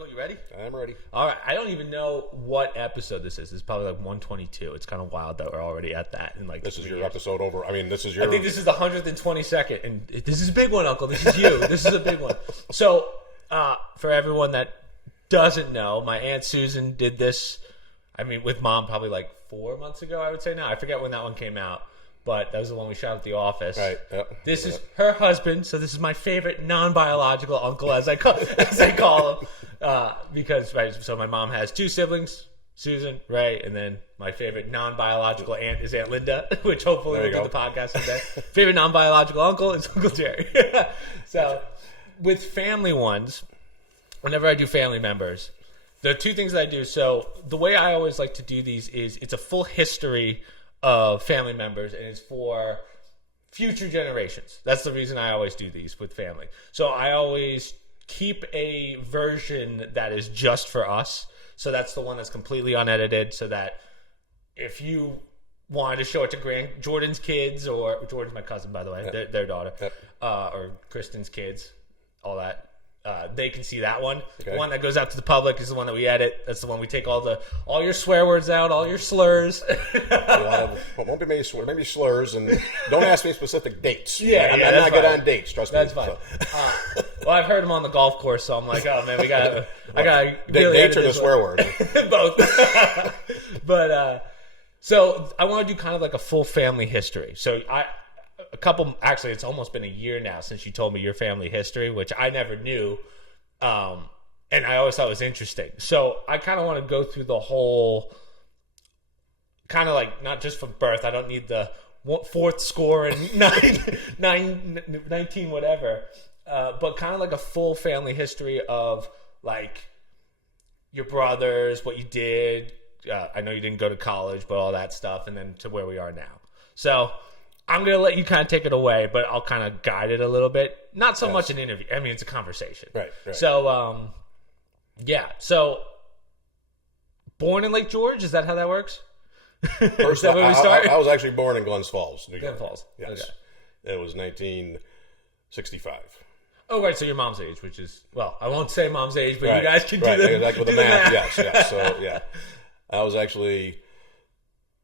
Uncle, you ready? I'm ready. All right. I don't even know what episode this is. It's probably like 122. It's kind of wild that we're already at that. In like This is your years. episode over. I mean, this is your... I think this is the 122nd. And this is a big one, Uncle. This is you. This is a big one. So, for everyone that doesn't know, my Aunt Susan did this, I mean, with Mom probably like 4 months ago, I would say now. I forget when that one came out. But that was the one we shot at the office. Right. Yep. This is her husband, so this is my favorite non-biological uncle, as I call him, because right. So my mom has two siblings, Susan, Ray, and then my favorite non-biological aunt is Aunt Linda, which hopefully we'll do the podcast someday. Favorite non-biological uncle is Uncle Gerry. So with family ones, whenever I do family members, there are two things that I do. So the way I always like to do these is it's a full history of family members, and it's for future generations. That's the reason I always do these with family. So I always keep a version that is just for us. So that's the one that's completely unedited, so that if you wanted to show it to Jordan's kids, or Jordan's my cousin, by the way, their daughter, or Kristen's kids, all that, they can see that one. Okay. The one that goes out to the public is the one that we edit. That's the one we take all your swear words out, all your slurs. Won't be maybe slurs, and don't ask me specific dates. I'm not good on dates. Trust me. That's fine. So. Well, I've heard them on the golf course, so I'm like, oh man, I got really dates or the swear word. Both. But so I want to do kind of like a full family history. So actually, it's almost been a year now since you told me your family history, which I never knew. And I always thought it was interesting. So I kind of want to go through the whole, kind of like, not just from birth. I don't need the fourth score and 19 whatever. But kind of like a full family history of like your brothers, what you did. I know you didn't go to college, but all that stuff. And then to where we are now. So I'm going to let you kind of take it away, but I'll kind of guide it a little bit. Not so much an interview. I mean, it's a conversation. Right. So, So, born in Lake George? Is that how that works? First, where we start? I was actually born in Glens Falls, New York. Glens Falls. Yes. Okay. It was 1965. Oh, right. So your mom's age, which is, well, I won't say mom's age, but you guys can do the math. Yes. So, yeah. I was actually,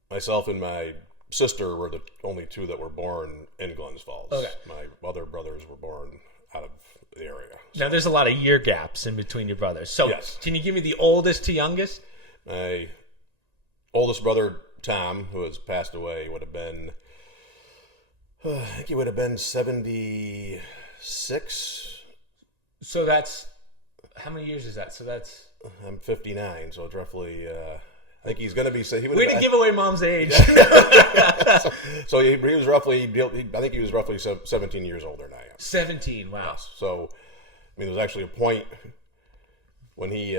myself and my sister were the only two that were born in Glens Falls. Okay. My other brothers were born out of the area. So. Now, there's a lot of year gaps in between your brothers. So, Can you give me the oldest to youngest? My oldest brother, Tom, who has passed away, would have been, I think he would have been 76. So that's, how many years is that? So that's... I'm 59, so it's roughly... I think he's going to be... Way to give away mom's age. so he was roughly... I think he was roughly 17 years older than I am. 17, wow. Yes. So, I mean, there was actually a point when he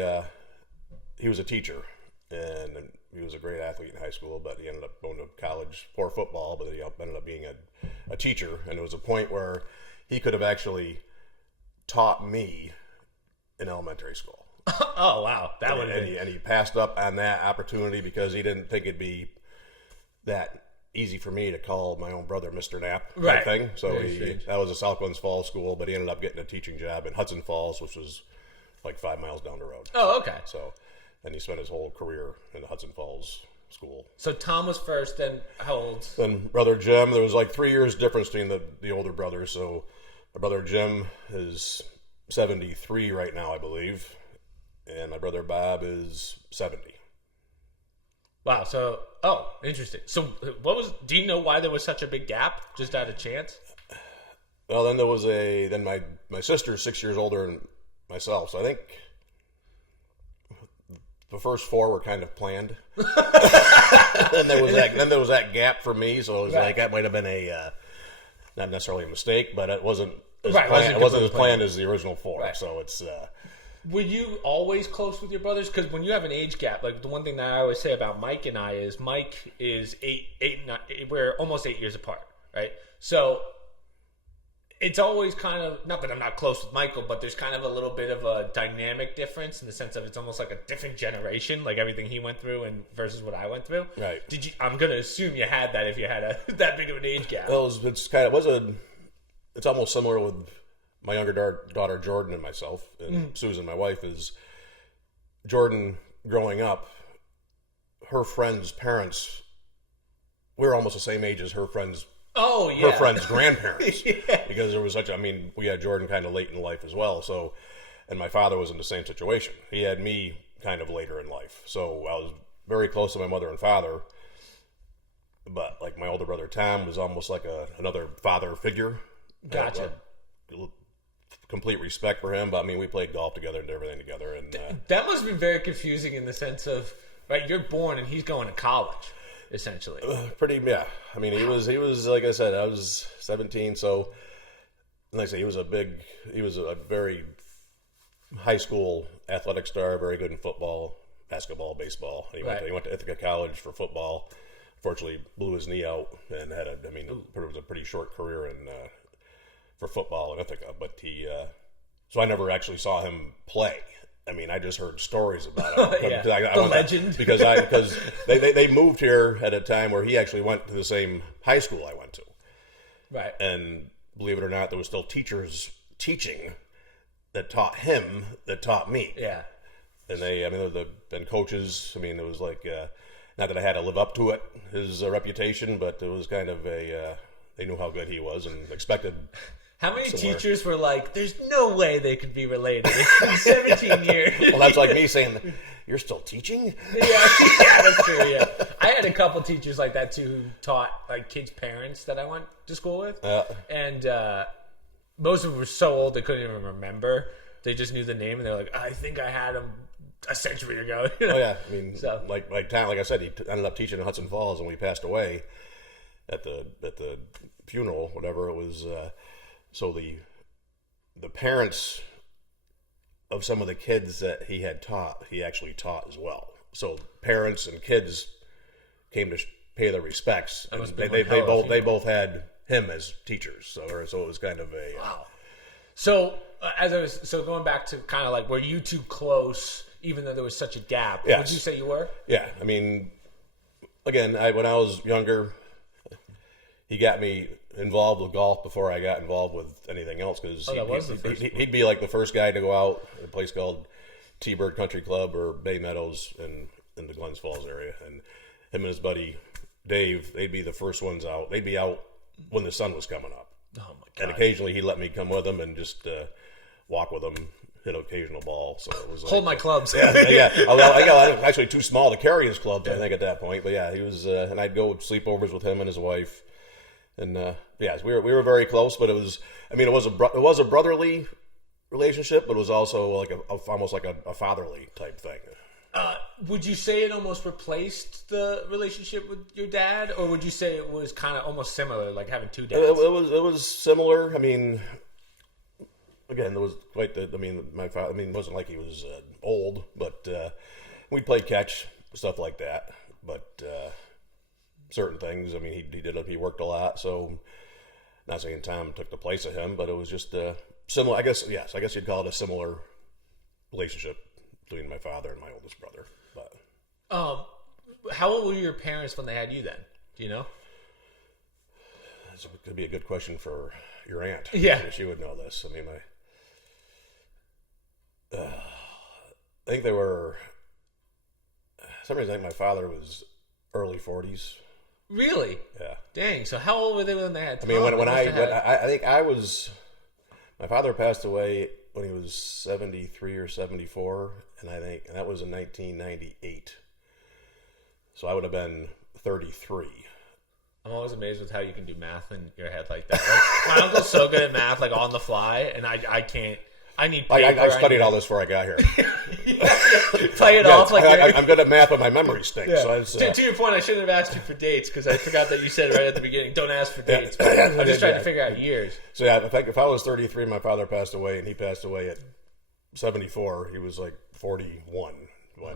was a teacher, and he was a great athlete in high school, but he ended up going to college for football, but he ended up being a teacher, and there was a point where he could have actually taught me in elementary school. Oh, wow. That would have been... And he passed up on that opportunity because he didn't think it'd be that easy for me to call my own brother Mr. Knapp type thing. So that was a South Glens Falls school, but he ended up getting a teaching job in Hudson Falls, which was like 5 miles down the road. Oh, okay. So, and he spent his whole career in the Hudson Falls school. So Tom was first, then how old? Then brother Jim, there was like 3 years difference between the older brothers. So my brother Jim is 73 right now, I believe. And my brother Bob is 70. Wow. So, interesting. So, do you know why there was such a big gap? Just out of chance? Well, then there was my sister's 6 years older than myself. So I think the first 4 were kind of planned. then there was that gap for me. So it was like, that might have been not necessarily a mistake, but it wasn't as planned as the original 4. Right. So it's, were you always close with your brothers? Because when you have an age gap, like the one thing that I always say about Mike and I is Mike is 9, we're almost 8 years apart, right? So it's always kind of, not that I'm not close with Michael, but there's kind of a little bit of a dynamic difference in the sense of it's almost like a different generation, like everything he went through and versus what I went through. Right. I'm going to assume you had that if you had that big of an age gap. Well, it's almost similar with my younger daughter Jordan and myself, and Susan, my wife, is Jordan growing up, her friends' parents, we were almost the same age as her friends. Oh yeah, her friends' grandparents. Yeah. Because there was such. I mean, we had Jordan kind of late in life as well. So, and my father was in the same situation. He had me kind of later in life. So I was very close to my mother and father. But like my older brother Tom was almost like another father figure. Gotcha. Complete respect for him. But I mean, we played golf together and did everything together. And that must have been very confusing in the sense of, right, you're born and he's going to college, essentially. pretty, yeah. I mean, he was like I said, I was 17. So, like I say, he was a very high school athletic star, very good in football, basketball, baseball. And he went to Ithaca College for football. Fortunately, blew his knee out and had it was a pretty short career for football in Ithaca. But so I never actually saw him play. I mean, I just heard stories about him. Yeah. The legend. Because they moved here at a time where he actually went to the same high school I went to. Right. And believe it or not, there were still teachers teaching that taught him, that taught me. Yeah. And there been coaches. I mean, it was like, not that I had to live up to it, his reputation, but it was kind of they knew how good he was and expected. How many teachers were like, there's no way they could be related? It's been 17 years. Well, that's like me saying, you're still teaching? Yeah, that's true, yeah. I had a couple teachers like that, too, who taught like kids' parents that I went to school with. And most of them were so old they couldn't even remember. They just knew the name, and they're like, I think I had him a century ago. You know? Oh, yeah. I mean, like I said, he ended up teaching in Hudson Falls, and we passed away at the funeral, whatever it was. So the parents of some of the kids that he had taught, he actually taught as well. So parents and kids came to pay their respects. And they both had him as teachers. So it was kind of a wow. So going back to kind of like, were you too close, even though there was such a gap? Yes. Would you say you were? Yeah. I mean, again, when I was younger, he got me involved with golf before I got involved with anything else, because he'd be like the first guy to go out at a place called T-Bird Country Club or Bay Meadows in the Glens Falls area, and him and his buddy Dave, they'd be the first ones out. They'd be out when the sun was coming up. Oh my God. And occasionally he'd let me come with him and just walk with him, hit an occasional ball. So it was like, hold my clubs. Yeah. I got actually too small to carry his clubs, I think, at that point. But yeah, he was, and I'd go sleepovers with him and his wife. And we were very close, but it was a brotherly relationship, but it was also like almost like a fatherly type thing. Would you say it almost replaced the relationship with your dad, or would you say it was kind of almost similar, like having two dads? It was similar. I mean, again, there was quite my father. I mean, it wasn't like he was old, but we played catch, stuff like that. But certain things, I mean, he worked a lot, so not saying Tom took the place of him, but it was just similar. I guess you'd call it a similar relationship between my father and my oldest brother. But how old were your parents when they had you then? Do you know? It could be a good question for your aunt. Yeah, she would know this. I mean, I think they were. For some reason, I think my father was early 40s. Really? Yeah. Dang. So how old were they when they had Tom? I mean, I think I was. My father passed away when he was 73 or 74, and that was in 1998. So I would have been 33. I'm always amazed with how you can do math in your head like that. Like, my uncle's so good at math, like on the fly, and I can't. I need paper. I studied all this before I got here. Play it off like I'm good at math, but my memory stinks. Yeah. So to your point, I shouldn't have asked you for dates, because I forgot that you said right at the beginning, don't ask for dates. I'm just trying to figure out years. So yeah, if I was 33, my father passed away, and he passed away at 74. He was like 41 when.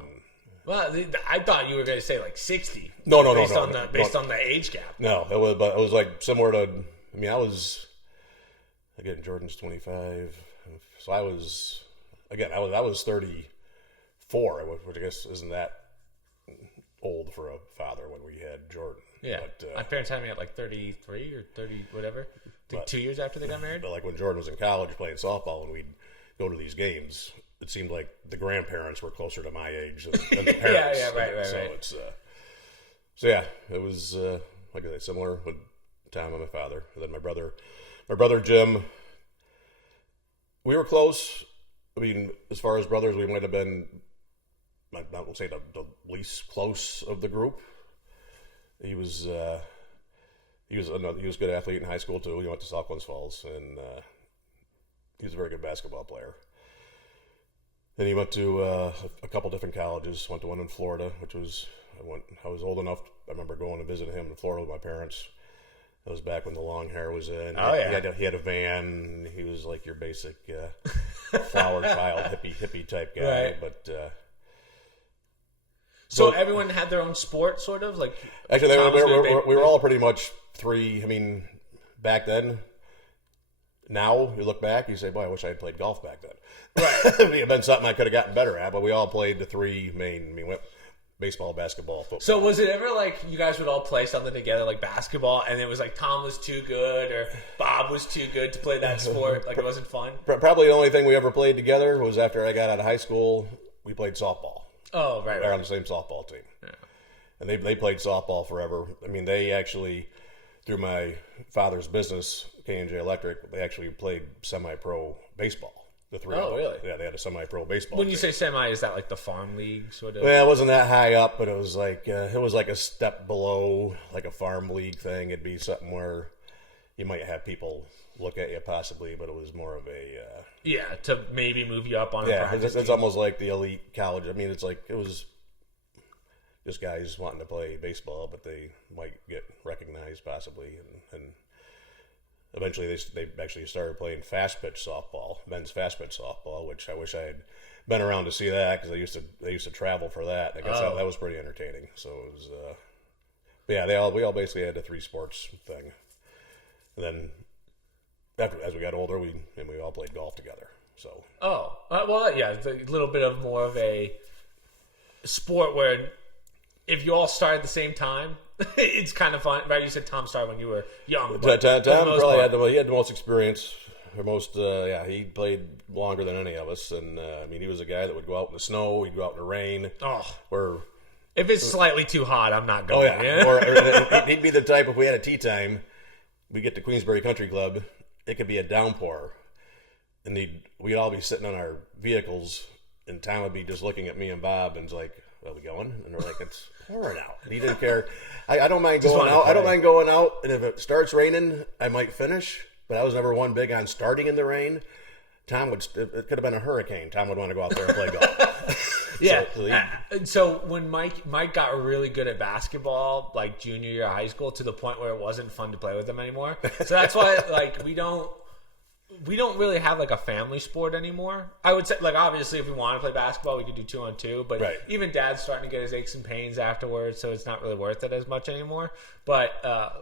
Well, I thought you were going to say like 60. No. Based on the age gap. No, it was like similar to. I mean, I was. Again, Jordan's 25. So I was 34, which I guess isn't that old for a father when we had Jordan. Yeah, but, my parents had me at like 33 or 30, whatever. 2 years after they got married. But like when Jordan was in college playing softball, and we'd go to these games, it seemed like the grandparents were closer to my age than the parents. right. So it's so yeah, it was like I say, similar with Tom and my father. And then my brother Jim. We were close. I mean, as far as brothers, we might have been, I won't say the least close of the group. He was a good athlete in high school too. He went to South Glens Falls, and he was a very good basketball player. Then he went to a couple different colleges. Went to one in Florida, which was I was old enough. I remember going to visit him in Florida with my parents. That was back when the long hair was in. Oh, yeah. He had a van. He was like your basic flower child, hippie type guy. Right. But so everyone had their own sport, sort of? Like actually, we were all pretty much three. I mean, back then, now you look back, you say, boy, I wish I had played golf back then. Right. It would have been something I could have gotten better at, but we all played the three main, baseball, basketball, football. So was it ever like you guys would all play something together like basketball and it was like Tom was too good or Bob was too good to play that sport? Like it wasn't fun? Probably the only thing we ever played together was after I got out of high school, we played softball. Oh, right. We were on the same softball team. Yeah. And they played softball forever. I mean, they actually, through my father's business, K&J Electric, they actually played semi-pro baseball. The three of them. Really? Yeah, they had a semi-pro baseball When team. you say semi, is that like the farm league sort of? Well, it wasn't that high up, but it was like a step below, like a farm league thing. It'd be something where you might have people look at you possibly, but it was more of a to maybe move you up on a yeah. practice It's almost like the elite college. I mean, it's like it was just guys wanting to play baseball, but they might get recognized possibly, and eventually they actually started playing fast pitch softball, men's fast pitch softball, which I wish I had been around to see that because they used to travel for that. I guess that was pretty entertaining. So it was, but yeah, we all basically had the three sports thing, and then as we got older, we all played golf together. So it's a little bit of more of a sport where if you all start at the same time, it's kind of fun, right? You said Tom started when you were young. Tom probably had the most experience. Or most, he played longer than any of us, and I mean, he was a guy that would go out in the snow, he'd go out in the rain. If it's slightly too hot, I'm not going. Oh yeah, or he'd be the type. If we had a tea time, we get to Queensbury Country Club. It could be a downpour, and we'd all be sitting on our vehicles, and Tom would be just looking at me and Bob, and like, "Are we going?" And we're like, "It's pouring out." And he didn't care. I don't mind going out. I don't mind going out, and if it starts raining, I might finish. But I was never one big on starting in the rain. It could have been a hurricane. Tom would want to go out there and play golf. Yeah. So when Mike got really good at basketball, like junior year of high school, to the point where it wasn't fun to play with him anymore. So that's why, like, we don't really have like a family sport anymore. I would say, like, obviously if we want to play basketball, we could do 2-on-2, but even Dad's starting to get his aches and pains afterwards, so it's not really worth it as much anymore. But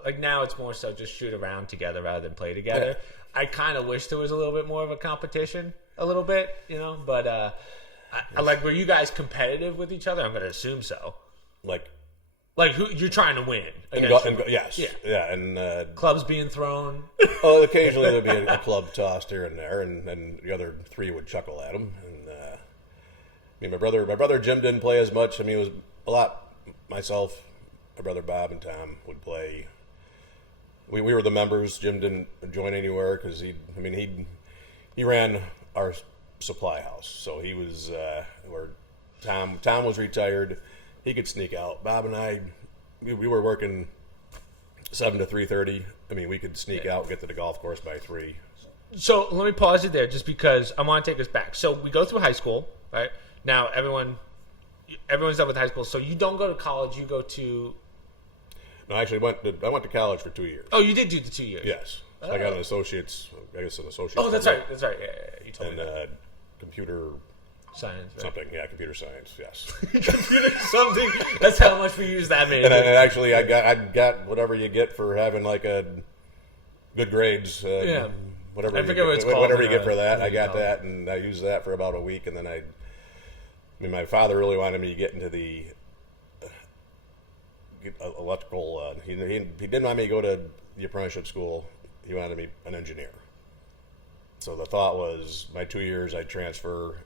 like now it's more so just shoot around together rather than play together. I kind of wish there was a little bit more of a competition, a little bit, but I like, were you guys competitive with each other? I'm going to assume so. Like who you're trying to win? Yes. Yeah. And clubs being thrown. Oh, occasionally there'd be a club tossed here and there, and the other three would chuckle at him. And I mean, my brother Jim didn't play as much. I mean, it was a lot. Myself, my brother Bob, and Tom would play. We were the members. Jim didn't join anywhere because he ran our supply house, so he was where Tom was retired. He could sneak out. Bob and I, we were working 7 to 3:30. I mean, we could sneak out and get to the golf course by 3. So let me pause you there, just because I want to take us back. So we go through high school, right? Now everyone's done with high school. So you don't go to college. You go to. No, I actually I went to college for 2 years. Oh, you did do the 2 years. Yes, so I got an associate's. Oh, that's right. That's right. Yeah. You told me. And computer. Science, right? Something, yeah, computer science, yes. Computer something. That's how much we use that major. And actually, I got whatever you get for having like a good grades. Whatever you get for that, I got that, and I used that for about a week, and then my father really wanted me to get into the electrical. He didn't want me to go to the apprenticeship school. He wanted me an engineer. So the thought was, my 2 years, I'd transfer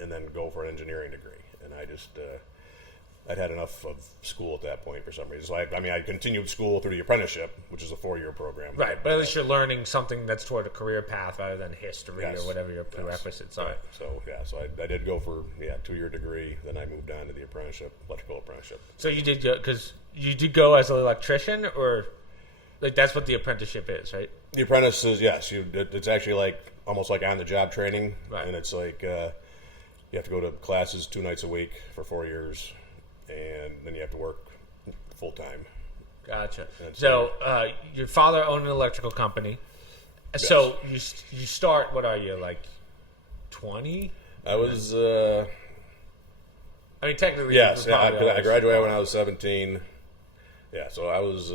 and then go for an engineering degree. And I just I'd had enough of school at that point for some reason. So I continued school through the apprenticeship, which is a 4-year program. Right, but at least you're learning something that's toward a career path rather than history Yes. or whatever your prerequisites are. Right. So I did go for 2-year degree. Then I moved on to the apprenticeship, electrical apprenticeship. So you did because you did go as an electrician, or like that's what the apprenticeship is, right? The apprentice is it's actually like almost like on the job training, Right. And it's like you have to go to classes 2 nights a week for 4 years, and then you have to work full time. Gotcha. That's So your father owned an electrical company. Yes. So you start. What are you, like 20? I was I mean, technically, yes, you were I probably graduated when I was 17. Yeah, so I was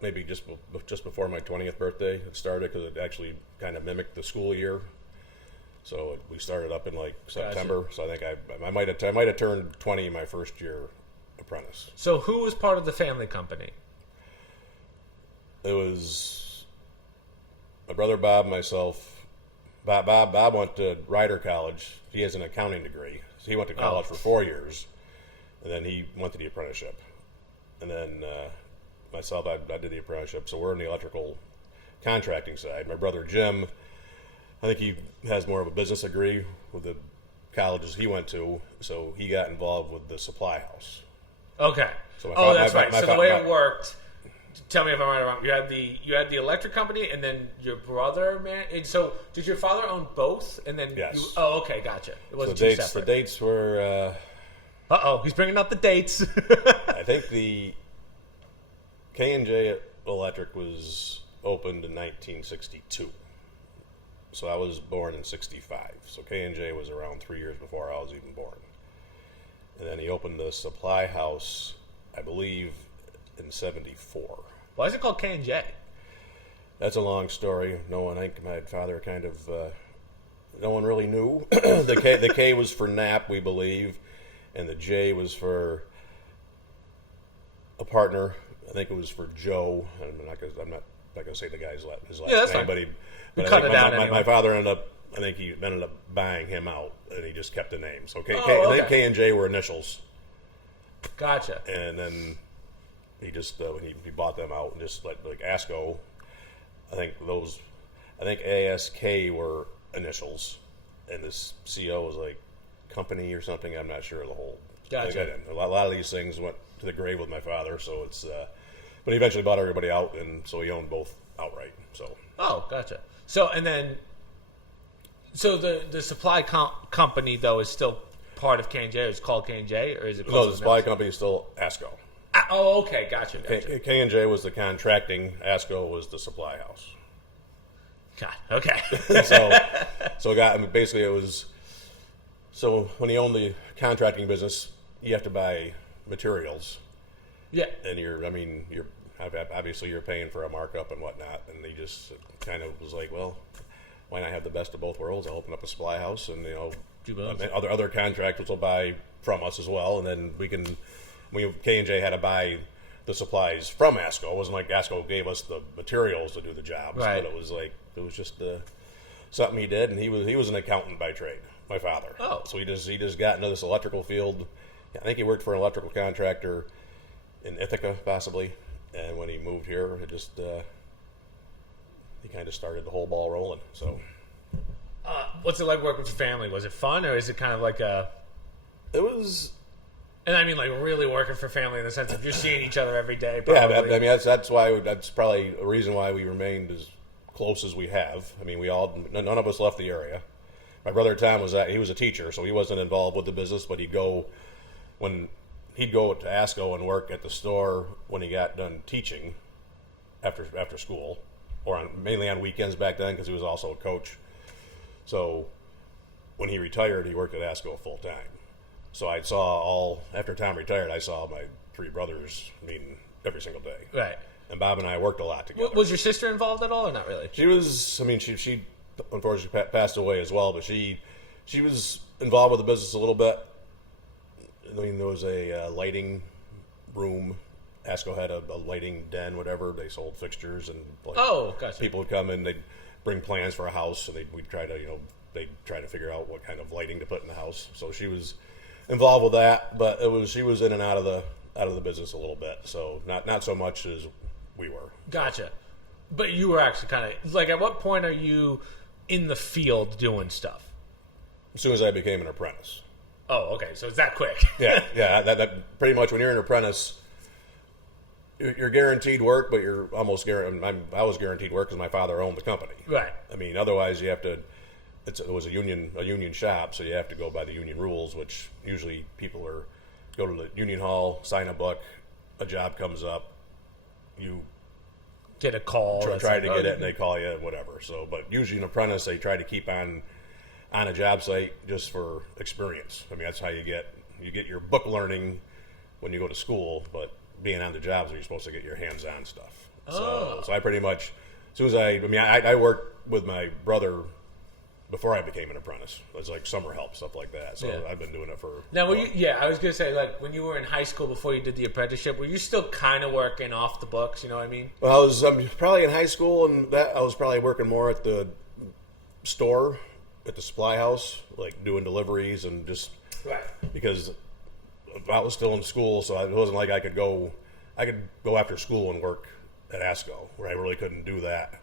maybe just before my 20th birthday. It started because it actually kind of mimicked the school year. So we started up in like September. Gotcha. So I think I might have turned 20 my first year apprentice. So who was part of the family company? It was my brother Bob, myself. Bob went to Rider College. He has an accounting degree. So he went to college for 4 years, and then he went to the apprenticeship. And then myself, I did the apprenticeship. So we're in the electrical contracting side. My brother Jim, I think he has more of a business degree with the colleges he went to. So he got involved with the supply house. Okay. So That's right. So the way it worked. Tell me if I'm right or wrong. You had the electric company, and then your brother, man. And so did your father own both? And then Yes. Okay, gotcha. It wasn't So too separate. the dates were. He's bringing up the dates. I think the K&J Electric was opened in 1962. So I was born in 65. So K&J was around 3 years before I was even born. And then he opened the supply house, I believe, in 74. Why is it called K&J? That's a long story. I think my father kind of, no one really knew. The K was for Knapp, we believe, and the J was for a partner. I think it was for Joe. I'm not gonna say the guy's his last name, fine. but cut I it think out my anyway. father ended up. I think he ended up buying him out, and he just kept the name. So I okay. think K and J were initials, Gotcha. and then he just when he bought them out and just like ASCO. I think A.S.K were initials, and this CO was like company or something. I'm not sure of the whole. Gotcha. A lot of these things went to the grave with my father, so it's. But he eventually bought everybody out, and so he owned both outright. So. Oh, gotcha. So the supply company though is still part of K&J. It's called K&J, or is it? No, the supply company is still ASCO. Okay, gotcha. K&J was the contracting. ASCO was the supply house. God, okay. Basically it was. So when you own the contracting business, you have to buy materials. Yeah. And you're obviously you're paying for a markup and whatnot, and they just kind of was like, well, why not have the best of both worlds? I'll open up a supply house, and Do both. other contractors will buy from us as well, and then K&J had to buy the supplies from ASCO. It wasn't like ASCO gave us the materials to do the jobs, Right. but it was just something he did, and he was an accountant by trade. My father. Oh. So he just got into this electrical field. I think he worked for an electrical contractor in Ithaca, possibly. And when he moved here, it just he kind of started the whole ball rolling. So, What's it like working for family? Was it fun, or is it kind of like a? it was. And I mean, like really working for family in the sense of you're seeing each other every day. Yeah, Probably. I mean that's probably a reason why we remained as close as we have. I mean, none of us left the area. My brother Tom he was a teacher, so he wasn't involved with the business, but he'd go to ASCO and work at the store when he got done teaching after school, or mainly on weekends back then because he was also a coach. So when he retired, he worked at ASCO full time. So after Tom retired, I saw my 3 brothers every single day. Right. And Bob and I worked a lot together. Was your sister involved at all, or not really? She was. She unfortunately passed away as well, but she was involved with the business a little bit. There was a lighting room. ASCO had a lighting den, whatever. They sold fixtures, and Oh, gotcha. people would come in. They'd bring plans for a house, and we'd try to they try to figure out what kind of lighting to put in the house. So she was involved with that, but she was in and out of the business a little bit. So not so much as we were. Gotcha. But you were actually kind of like, at what point are you in the field doing stuff? As soon as I became an apprentice. Oh, okay. So it's that quick. Yeah. That pretty much when you're an apprentice, you're guaranteed work, but you're almost guaranteed. I was guaranteed work because my father owned the company. Right. I mean, otherwise you have to. It was a union shop, so you have to go by the union rules, which usually people go to the union hall, sign a book, a job comes up, you get a call, try to get it, and they call you, whatever. So, but usually an apprentice, they try to keep on a job site just for experience. I mean, that's how you get your book learning when you go to school, but being on the jobs, you're supposed to get your hands-on stuff. So I pretty much, as soon as I worked with my brother before I became an apprentice. It was like summer help, stuff like that. So I've been doing it for... Now, I was going to say, like, when you were in high school before you did the apprenticeship, were you still kind of working off the books, you know what I mean? Well, I was probably in high school, and I was probably working more at the store, at the supply house, like doing deliveries and just... Right. Because I was still in school, so it wasn't like I could go after school and work at ASCO, where I really couldn't do that.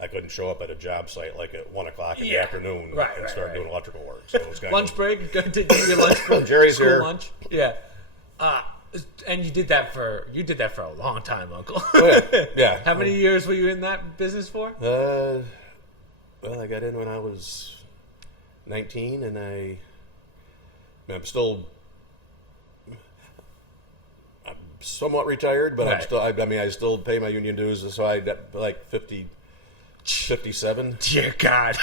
I couldn't show up at a job site like at 1 o'clock in the afternoon and start doing electrical work. So it was kind lunch break, go to do your lunch break. Gerry's school here. Lunch. Yeah. And you did that for a long time, Uncle. Oh, yeah. How many years were you in that business for? Well, I got in when I was 19, and I'm I'm somewhat retired, but I'm still. I still pay my union dues, so I got like 57. Dear God.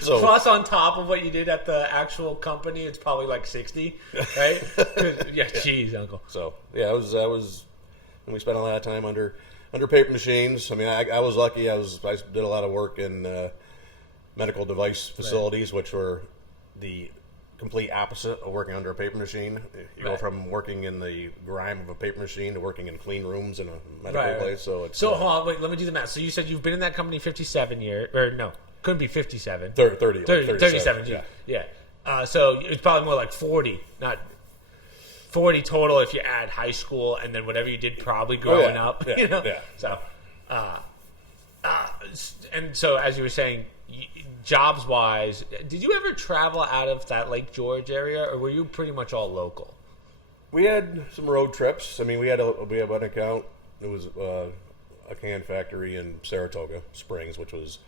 So, plus on top of what you did at the actual company, it's probably like 60, right? Jeez, Uncle. So I was, and we spent a lot of time under paper machines. I mean, I was lucky. I did a lot of work in medical device facilities, which were the complete opposite of working under a paper machine. You go from working in the grime of a paper machine to working in clean rooms in a medical place. So it's hold on, wait, let me do the math. So you said you've been in that company 57 years, or no, couldn't be 57. 37. Yeah. So it's probably more like 40, not 40 total if you add high school and then whatever you did probably growing up. Yeah. You know? Yeah. So, and so as you were saying, jobs wise, did you ever travel out of that Lake George area, or were you pretty much all local? We had some road trips. I mean, we had one account. It was a can factory in Saratoga Springs, which was,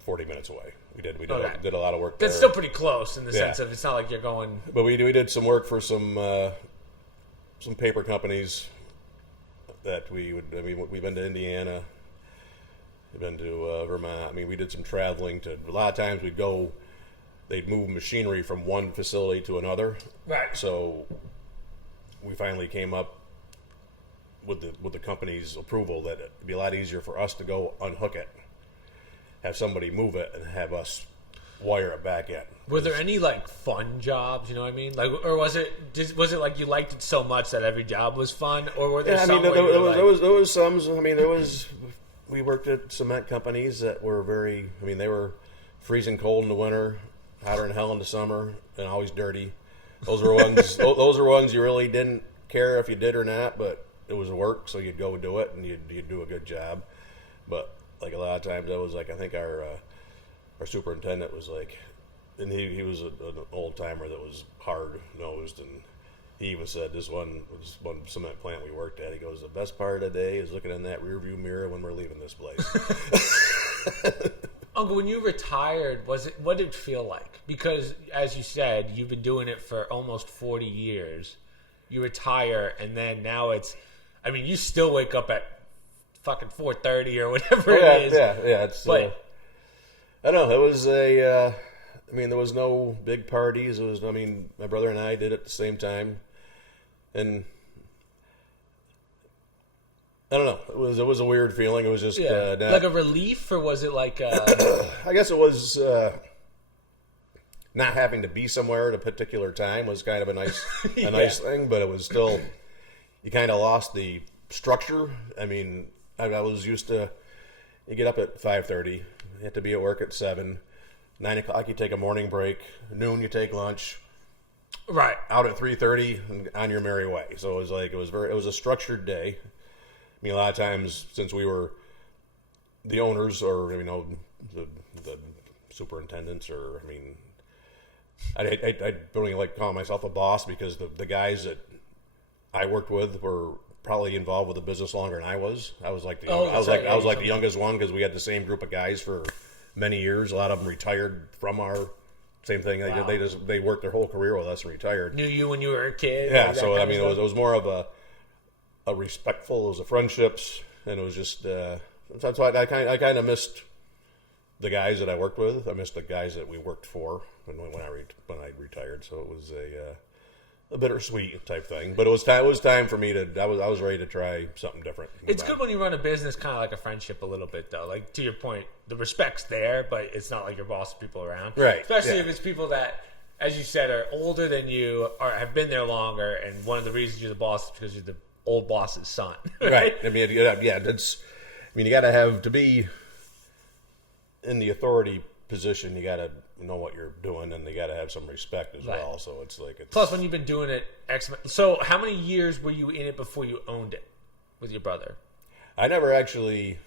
40 minutes away. We did a lot of work there. That's still pretty close in the sense of it's not like you're going. But we did some work for some paper companies that we've been to Indiana. We've been to Vermont. We did some traveling to. A lot of times they'd move machinery from one facility to another. Right. So we finally came up with the company's approval that it'd be a lot easier for us to go unhook it, have somebody move it, and have us wire it back in. Were there any like fun jobs? You know what I mean? Like, or was it like you liked it so much that every job was fun, or were there? Some there was some. We worked at cement companies that were very. They were freezing cold in the winter, hotter than hell in the summer, and always dirty. Those were ones. Those are ones you really didn't care if you did or not, but it was work, so you'd go do it, and you'd do a good job. But like a lot of times, that was like I think our superintendent was like, and he was an old timer that was hard nosed, and he even said this one cement plant we worked at. He goes, the best part of the day is looking in that rearview mirror when we're leaving this place. Uncle, when you retired, what did it feel like? Because as you said, you've been doing it for almost 40 years. You retire, and then now it's. You still wake up at fucking 4:30 or whatever it is. Yeah. It's. But I don't know. It was a. There was no big parties. It was. My brother and I did it at the same time, and I don't know. It was a weird feeling. It was just like a relief, or was it like? I guess it was not having to be somewhere at a particular time was kind of a nice nice thing, but it was still. You kind of lost the structure. I was used to. You get up at 5:30. You have to be at work at 7. 9 o'clock you take a morning break, noon you take lunch, Right. out at 3:30 and on your merry way. So it was a structured day. I mean, a lot of times since we were the owners or the superintendents or I don't even like calling myself a boss because the guys that I worked with were probably involved with the business longer than I was. I was like the youngest one because we had the same group of guys for many years. A lot of them retired from our same thing. Wow. They worked their whole career with us and retired. Knew you when you were a kid. Yeah, so it was more of a respectful. It was a friendships, and it was just that's why I kind of missed the guys that I worked with. I missed the guys that we worked for when I retired. So it was a bittersweet type thing. But it was time for me to. I was ready to try something different. It's good when you run a business, kind of like a friendship, a little bit though. Like to your point, the respect's there, but it's not like you're bossing people around, right? Especially if it's people that, as you said, are older than you or have been there longer. And one of the reasons you're the boss is because you're the old boss's son, right? I mean, yeah, that's. I mean, you got to have to be in the authority position. You got to know what you're doing, and you got to have some respect as well. So it's plus when you've been doing it so how many years were you in it before you owned it with your brother? I never actually.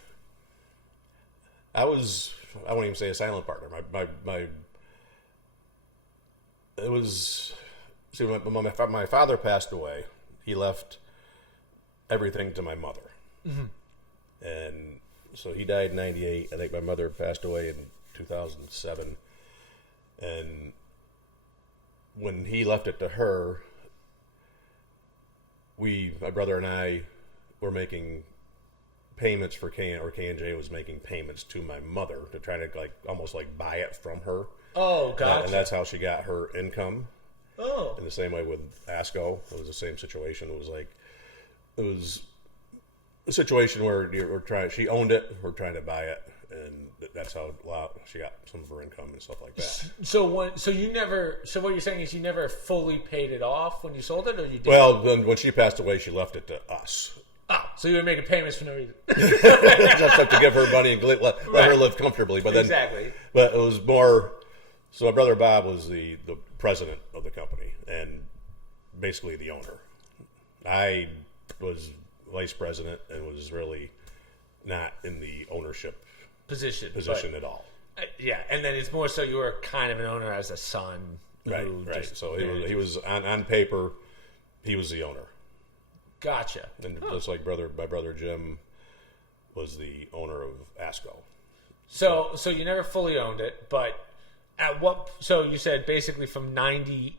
I won't even say a silent partner. It was. See, when my father passed away, he left everything to my mother, and so he died in '98. I think my mother passed away in 2007. And when he left it to her, my brother and I were making payments for K&J was making payments to my mother to try to almost buy it from her. Oh, gotcha. And that's how she got her income. Oh. In the same way with ASCO, it was the same situation. It was a situation where she owned it, we're trying to buy it. And that's how she got some of her income and stuff like that. So what you're saying is you never fully paid it off when you sold it, or you did? Well, then when she passed away, she left it to us. Oh, so you were making payments for no reason. Just to give her money and let her live comfortably. But then, exactly. But it was more. So my brother Bob was the president of the company and basically the owner. I was vice president and was really not in the ownership position at all. Yeah, and then it's more so you were kind of an owner as a son. Right. So he was on paper, he was the owner. Gotcha. And just like my brother Jim was the owner of ASCO. So you never fully owned it, but so you said basically from 90,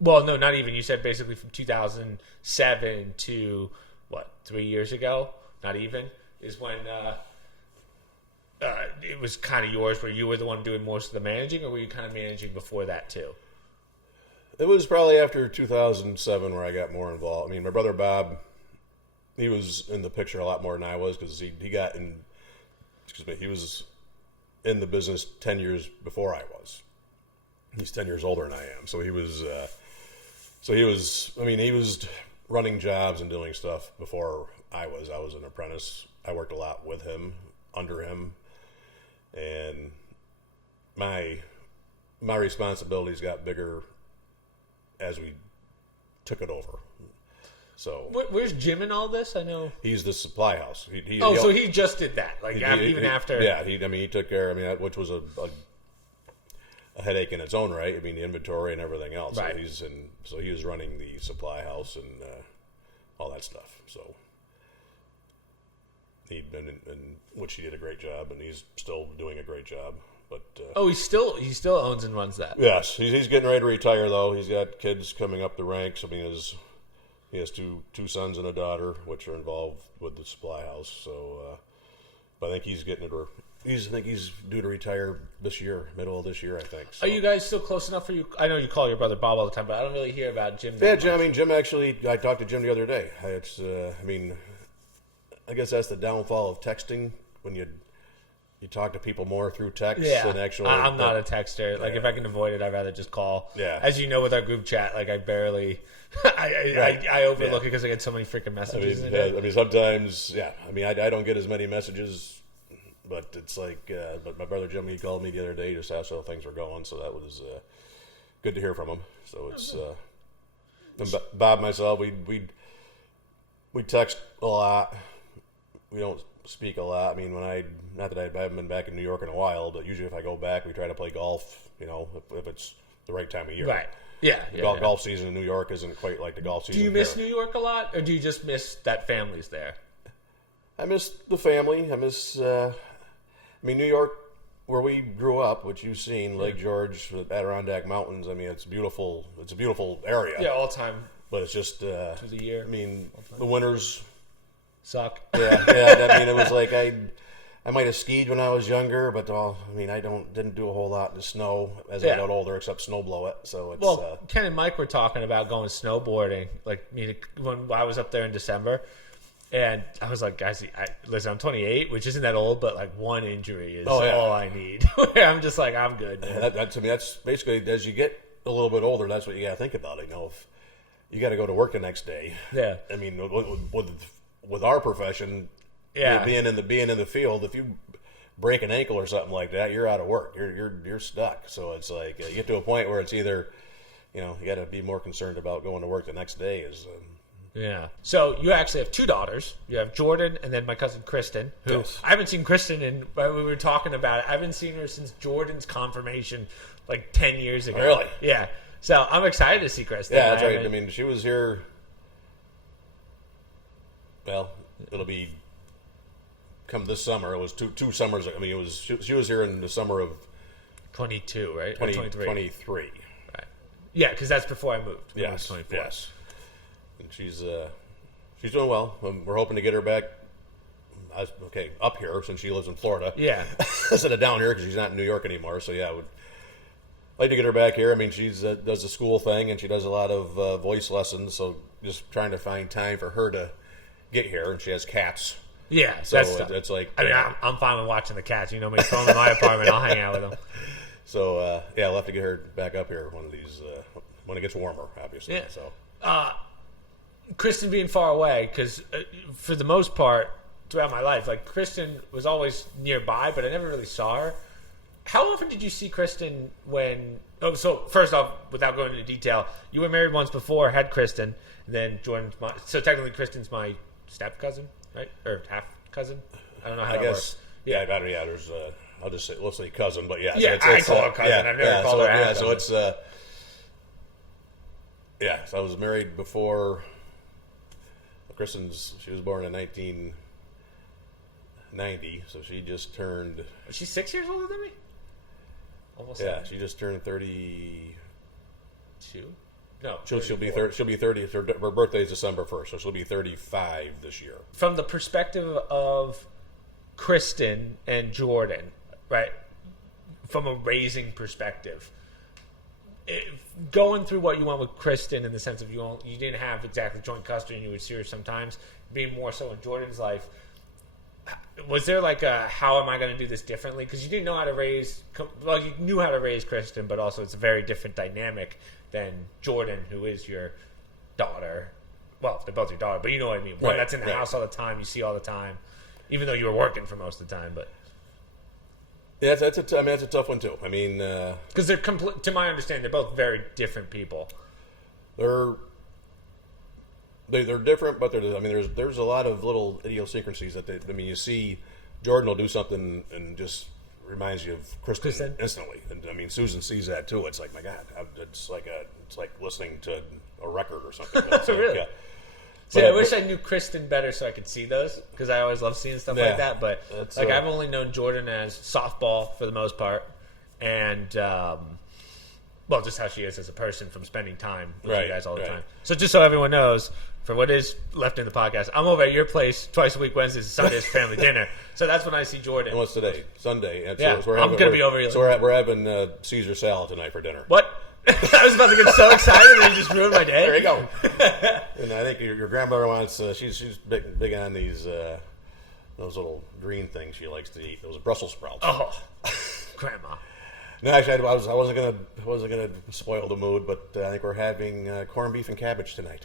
well, no, not even, you said basically from 2007 to 3 years ago, not even, is when it was kind of yours, where you were the one doing most of the managing, or were you kind of managing before that too? It was probably after 2007 where I got more involved. I mean, my brother Bob, he was in the picture a lot more than I was because he was in the business 10 years before I was. He's 10 years older than I am. So he was running jobs and doing stuff before I was. I was an apprentice. I worked a lot with him, under him. And my responsibilities got bigger as we took it over. So where's Jim in all this? I know he's the supply house. So he just did that, after. Yeah, he took care. I mean, which was a headache in its own right. I mean, the inventory and everything else. Right. So he was running the supply house and all that stuff. So he'd been in which he did a great job, and he's still doing a great job. But he still owns and runs that. Yes, he's getting ready to retire though. He's got kids coming up the ranks. I mean, he has two sons and a daughter, which are involved with the supply house. So, but I think he's he's due to retire this year, middle of this year, I think. So. Are you guys still close enough for you? I know you call your brother Bob all the time, but I don't really hear about Jim. Jim. I mean, Jim actually. I talked to Jim the other day. I guess that's the downfall of texting when you talk to people more through text than actually. I'm not a texter. If I can avoid it, I'd rather just call. Yeah. As you know, with our group chat, I barely. I overlook it because I get so many freaking messages. Sometimes, I don't get as many messages But it's like, but my brother Jimmy called me the other day just asked how things were going, so that was good to hear from him. So it's and Bob and myself, we text a lot. We don't speak a lot. I mean, not that I haven't been back in New York in a while, but usually if I go back, we try to play golf. You know, if it's the right time of year. Right. Yeah. Golf season in New York isn't quite like the golf season. Do you miss here. New York a lot, or do you just miss that family's there? I miss the family. I miss. I mean, New York, where we grew up, which you've seen, Lake George, the Adirondack Mountains. I mean, it's beautiful. It's a beautiful area. Yeah, all time. But it's just through the year. I mean, the winters suck. Yeah. I mean, it was like I might have skied when I was younger, but I mean, I didn't do a whole lot in the snow as I got older, except snow blow it. So it's Ken and Mike were talking about going snowboarding, like when I was up there in December, and I was like, guys, listen, I'm 28, which isn't that old, but like one injury is all I need. I'm just like, I'm good. To me, that's basically as you get a little bit older, that's what you got to think about. You know, if you got to go to work the next day. Yeah. I mean, with our profession. Yeah, being in the field, if you break an ankle or something like that, you're out of work. You're stuck. So it's like you get to a point where it's either, you got to be more concerned about going to work the next day. Yeah. So you actually have two daughters. You have Jordan and then my cousin Kristen, who I haven't seen Kristen in. We were talking about it. I haven't seen her since Jordan's confirmation, like 10 years ago. Really? Yeah. So I'm excited to see Kristen. Yeah, that's right. I mean, she was here. Well, it'll be. Come this summer, it was two summers. I mean, she was here in the summer of 22, right? 23. Right. Yeah, because that's before I moved. Yes. And she's doing well. We're hoping to get her back. Up here since she lives in Florida. Yeah. Instead of down here because she's not in New York anymore. So yeah, I would like to get her back here. I mean, she's does the school thing and she does a lot of voice lessons. So just trying to find time for her to get here, and she has cats. Yeah, so it's like I mean, I'm fine with watching the cats. You know me, throw them in my apartment. I'll hang out with them. So I'll have to get her back up here one of these when it gets warmer, obviously. Yeah. So Kristen being far away, because for the most part throughout my life, like Kristen was always nearby, but I never really saw her. How often did you see Kristen when? Oh, so first off, without going into detail, you were married once before, had Kristen, and then Jordan's so technically Kristen's my step cousin. Right? Or half cousin? I don't know how that works. Yeah, there's I'll just say, let's say cousin, but yeah. Yeah, I call her cousin. I've never called her half cousin. So it's so I was married before she was born in 1990, so she just turned. Was she 6 years older than me? Almost. Yeah, she just turned 32. No, she'll be 30. She'll be 30. Her birthday is December 1st, so she'll be 35 this year. From the perspective of Kristen and Jordan, right? From a raising perspective, going through what you went with Kristen in the sense of you didn't have exactly joint custody and you would see her sometimes, being more so in Jordan's life. Was there like a how am I going to do this differently? Because you didn't know how to raise. Well, you knew how to raise Kristen, but also it's a very different dynamic than Jordan, who is your daughter. Well, they're both your daughter, but you know what I mean. One that's in the house all the time, you see all the time, even though you were working for most of the time. But yeah, that's a tough one too. I mean, because they're to my understanding, they're both very different people. They're different, but there's a lot of little idiosyncrasies that you see. Jordan will do something and just reminds you of Kristen instantly, and I mean Susan sees that too. It's like, my God, it's like listening to a record or something. Really? I wish I knew Kristen better so I could see those, because I always love seeing stuff like that. But I've only known Jordan as softball for the most part, and just how she is as a person from spending time with you guys all the time. So just so everyone knows, for what is left in the podcast, I'm over at your place twice a week, Wednesdays and Sundays for family dinner. So that's when I see Jordan. And what's today? Sunday. And I'm going to be over here. So we're having Caesar salad tonight for dinner. What? I was about to get so excited and you just ruined my day. There you go. And I think your grandmother wants, she's big on these, those little green things she likes to eat. Those Brussels sprouts. Oh, Grandma. No, actually, I wasn't gonna spoil the mood, but I think we're having corned beef and cabbage tonight.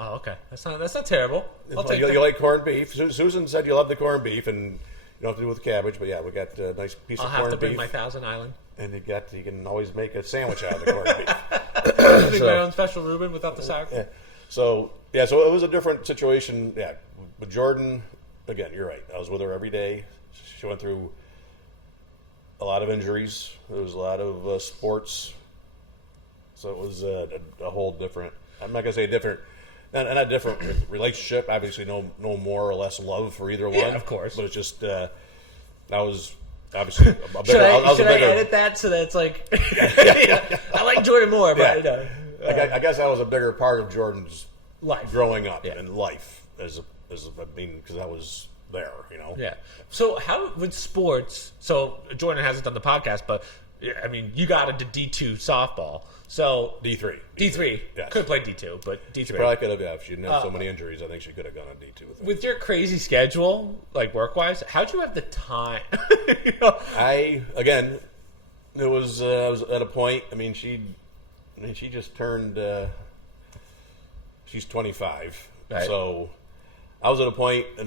Oh, okay. That's not terrible. You like corned beef? Susan said you love the corned beef, and don't have to do with cabbage, but yeah, we got a nice piece I'll of have corned to bring beef. my Thousand Island. And you can always make a sandwich out of the corned beef. I make my own special Reuben without the sour cream. Yeah. So it was a different situation. Yeah, with Jordan, again, you're right. I was with her every day. She went through a lot of injuries. There was a lot of sports. So it was a whole different. I'm not gonna say different. Not a different relationship. Obviously, no more or less love for either one. Yeah, of course. But it's just I was obviously a bigger. Should I I edit that so that it's like I like Jordan more, but I guess I was a bigger part of Jordan's life growing up and life because I was there, Yeah. So how with sports? So Jordan hasn't done the podcast, but I mean, you got into D2 softball. So D3. Yes. Could have played D2, but D3. Probably could have. Yeah, if she didn't have so many injuries, I think she could have gone on D2. With your crazy schedule, like work-wise, how'd you have the time? It was I was at a point. I mean, she just turned. She's 25, right. So I was at a point in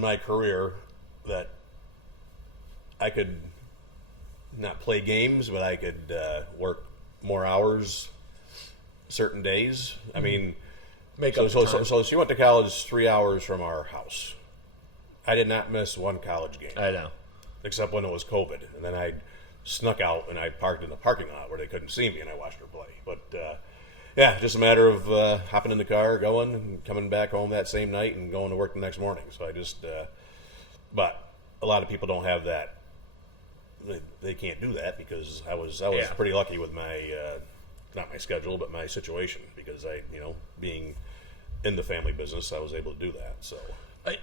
my career that I could not play games, but I could work more hours certain days. I mean, so she went to college 3 hours from our house. I did not miss one college game. I know. Except when it was COVID. And then I snuck out and I parked in the parking lot where they couldn't see me and I watched her play. But, just a matter of hopping in the car, going, and coming back home that same night and going to work the next morning. So I just, but a lot of people don't have that. They can't do that because I was pretty lucky with my, not my schedule, but my situation because being in the family business, I was able to do that. So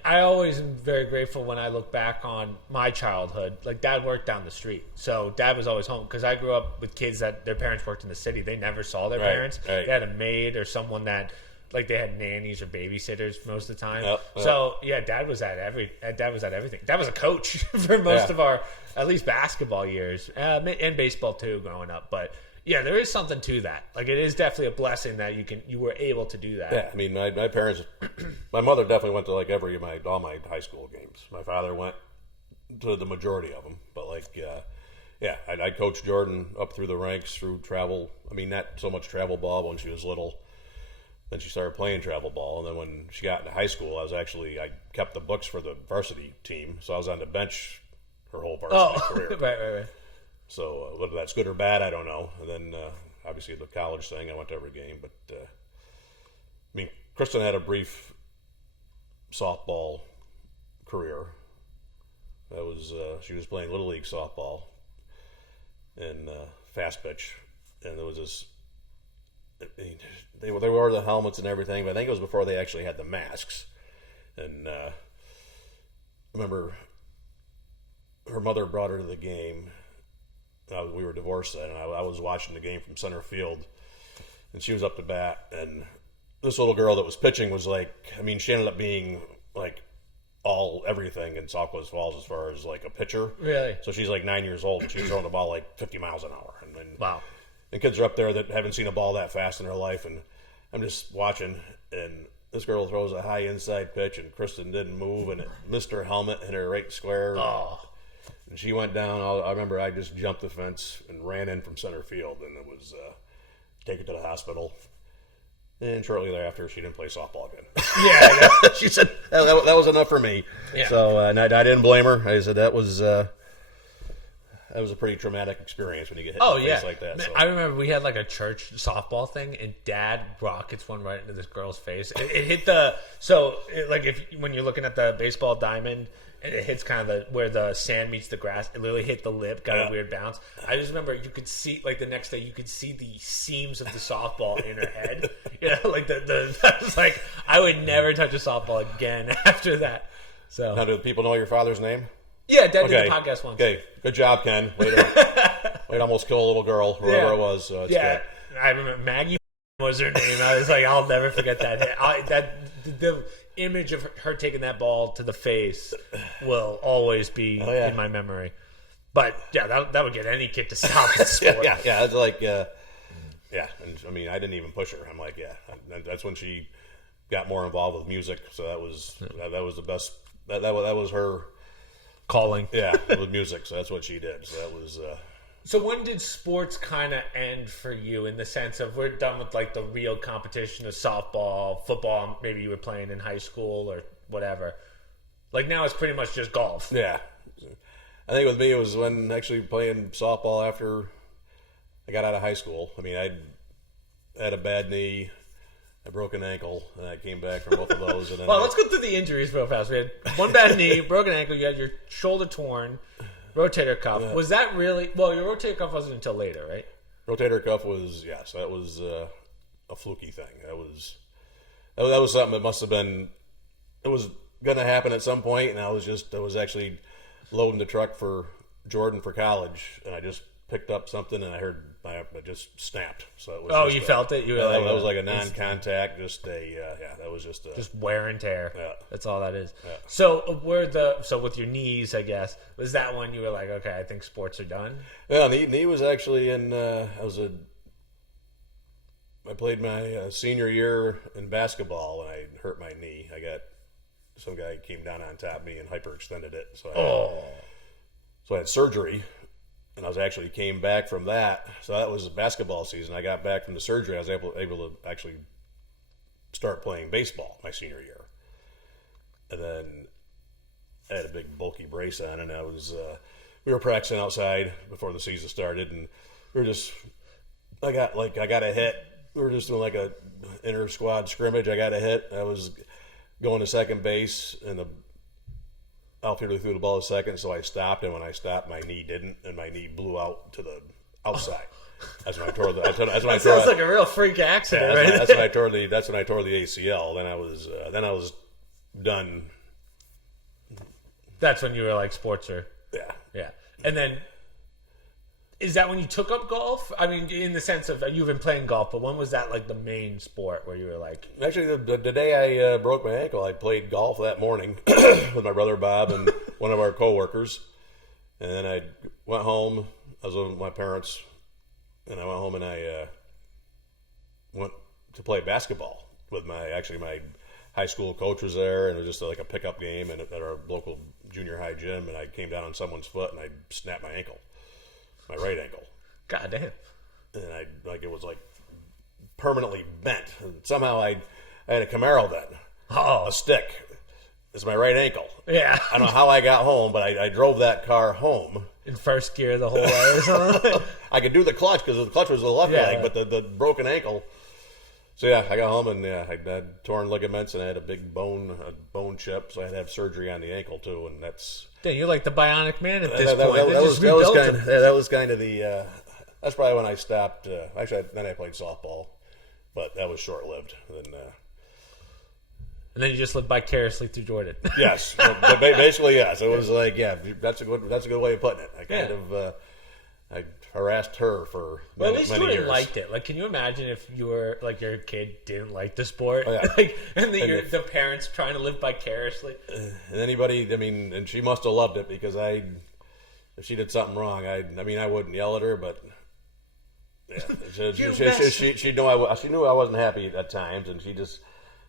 I always am very grateful when I look back on my childhood. Like, Dad worked down the street, so Dad was always home because I grew up with kids that their parents worked in the city. They never saw their parents. Right. They had a maid or someone that, like, they had nannies or babysitters most of the time. Yep. So Dad was at everything. Dad was a coach for most of our, at least basketball years, and baseball too, growing up. But yeah, there is something to that. Like, it is definitely a blessing that you were able to do that. Yeah, I mean, my parents, my mother definitely went to like all my high school games. My father went to the majority of them, but I coached Jordan up through the ranks through travel. I mean, not so much travel ball when she was little. Then she started playing travel ball, and then when she got into high school, I kept the books for the varsity team, so I was on the bench her whole varsity career. Right. So whether that's good or bad, I don't know. And then obviously the college thing, I went to every game. But I mean, Kristen had a brief softball career. That was she was playing little league softball and fast pitch, and there was this. They wore the helmets and everything, but I think it was before they actually had the masks. And I remember her mother brought her to the game. We were divorced then, and I was watching the game from center field, and she was up to bat, and this little girl that was pitching was like, I mean, she ended up being like everything in Southwest Falls as far as like a pitcher. Really? So she's like 9 years old, and she's throwing the ball like 50 miles an hour. And wow. And kids are up there that haven't seen a ball that fast in their life, and I'm just watching, and this girl throws a high inside pitch, and Kristen didn't move, and it missed her helmet, hit her right square. Oh. And she went down. I remember I just jumped the fence and ran in from center field, and it was take her to the hospital. And shortly thereafter, she didn't play softball again. Yeah, she said that was enough for me. Yeah. So and I didn't blame her. I said that was a pretty traumatic experience when you get hit in the face like that. Man, so. I remember we had like a church softball thing, and Dad rockets one right into this girl's face. It hit when you're looking at the baseball diamond, and it hits kind of where the sand meets the grass. It literally hit the lip, got a weird bounce. I just remember you could see, like, the next day, you could see the seams of the softball in her head. Like I was like, I would never touch a softball again after that. So Now, do people know your father's name? Yeah, Dad did the podcast once. Okay, good job, Ken. Way to almost kill a little girl, whoever it was. So it's good. I remember Maggie was her name. I was like, I'll never forget that hit. The image of her taking that ball to the face will always be in my memory. But yeah, that would get any kid to stop the sport. Yeah. It's like, And I mean, I didn't even push her. I'm like, that's when she got more involved with music. So that was the best. That was her. calling. Yeah, with music. So that's what she did. So that was. So when did sports kind of end for you in the sense of we're done with like the real competition of softball, football, maybe you were playing in high school or whatever. Like now it's pretty much just golf. Yeah. I think with me it was when actually playing softball after I got out of high school. I mean, I had a bad knee, a broken ankle, and I came back from both of those. And then Well, let's go through the injuries real fast. We had one bad knee, broken ankle, you had your shoulder torn, rotator cuff. Yeah. Was that really... Well, your rotator cuff wasn't until later, right? Rotator cuff was, yes, that was a fluky thing. That was something that must have been... It was going to happen at some point, and I was actually loading the truck for Jordan for college, and I just picked up something, and I heard it just snapped. So it was you felt it? You were that was like a non-contact, that was just wear and tear. Yeah. That's all that is. Yeah. So with your knees, I guess, was that when you were like, okay, I think sports are done? Yeah, knee was actually in. I played my senior year in basketball, and I hurt my knee. Some guy came down on top of me and hyperextended it. So I had surgery. And I actually came back from that. So that was the basketball season. I got back from the surgery. I was able to actually start playing baseball my senior year. And then I had a big bulky brace on, and we were practicing outside before the season started, and I got a hit. We were just doing like a inter squad scrimmage. I got a hit. I was going to second base, and the outfielder threw the ball to second, so I stopped, and when I stopped, my knee didn't, and my knee blew out to the outside. That's when I tore the. That sounds like a real freak accident, right? That's when I tore the. That's when I tore the ACL. Then I was done. That's when you were like sports are. Yeah, and then. Is that when you took up golf? I mean, in the sense of you've been playing golf, but when was that like the main sport where you were like? Actually, the day I broke my ankle, I played golf that morning with my brother Bob and one of our coworkers, and then I went home. I was with my parents, and I went home and I went to play basketball with my high school coach was there, and it was just like a pickup game at our local junior high gym, and I came down on someone's foot and I snapped my ankle. My right ankle. God damn. And it was like permanently bent. And somehow I had a Camaro then. A stick. It's my right ankle. Yeah. I don't know how I got home, but I drove that car home. In first gear the whole way or something? I could do the clutch because the clutch was the left leg, but the broken ankle. So yeah, I got home and I had torn ligaments and I had a big bone chip, so I had to have surgery on the ankle too, and that's... Dude, you're like the Bionic Man at this point. That was kind of the. That's probably when I stopped. Actually, then I played softball, but that was short lived. And then you just lived vicariously through Jordan. Yes, but basically yes. It was like that's a good way of putting it. I harassed her for at least many Jordan years. liked it. Like, can you imagine if you were like your kid didn't like the sport, oh, yeah. the parents trying to live vicariously? And she must have loved it because if she did something wrong, I wouldn't yell at her, but she knew I wasn't happy at times, and she just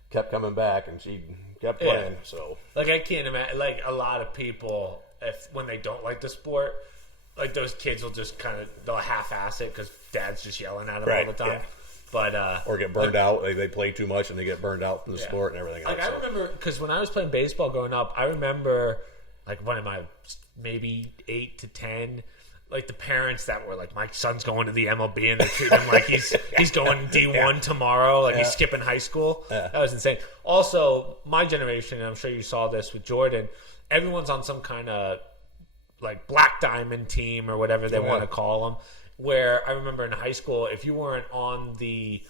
kept coming back, and she kept playing. So like I can't imagine like a lot of people when they don't like the sport. Like those kids will just they'll half-ass it because dad's just yelling at them all the time. Yeah. But or get burned out. They play too much and they get burned out from the sport and everything. Like I remember because when I was playing baseball growing up, I remember like one of my maybe 8 to 10, like the parents that were like, my son's going to the MLB and they're treating him like he's going D1 tomorrow, like he's skipping high school. Yeah. That was insane. Also, my generation, and I'm sure you saw this with Jordan, everyone's on some kind of like Black Diamond team or whatever they want to call them, where I remember in high school, if you weren't on the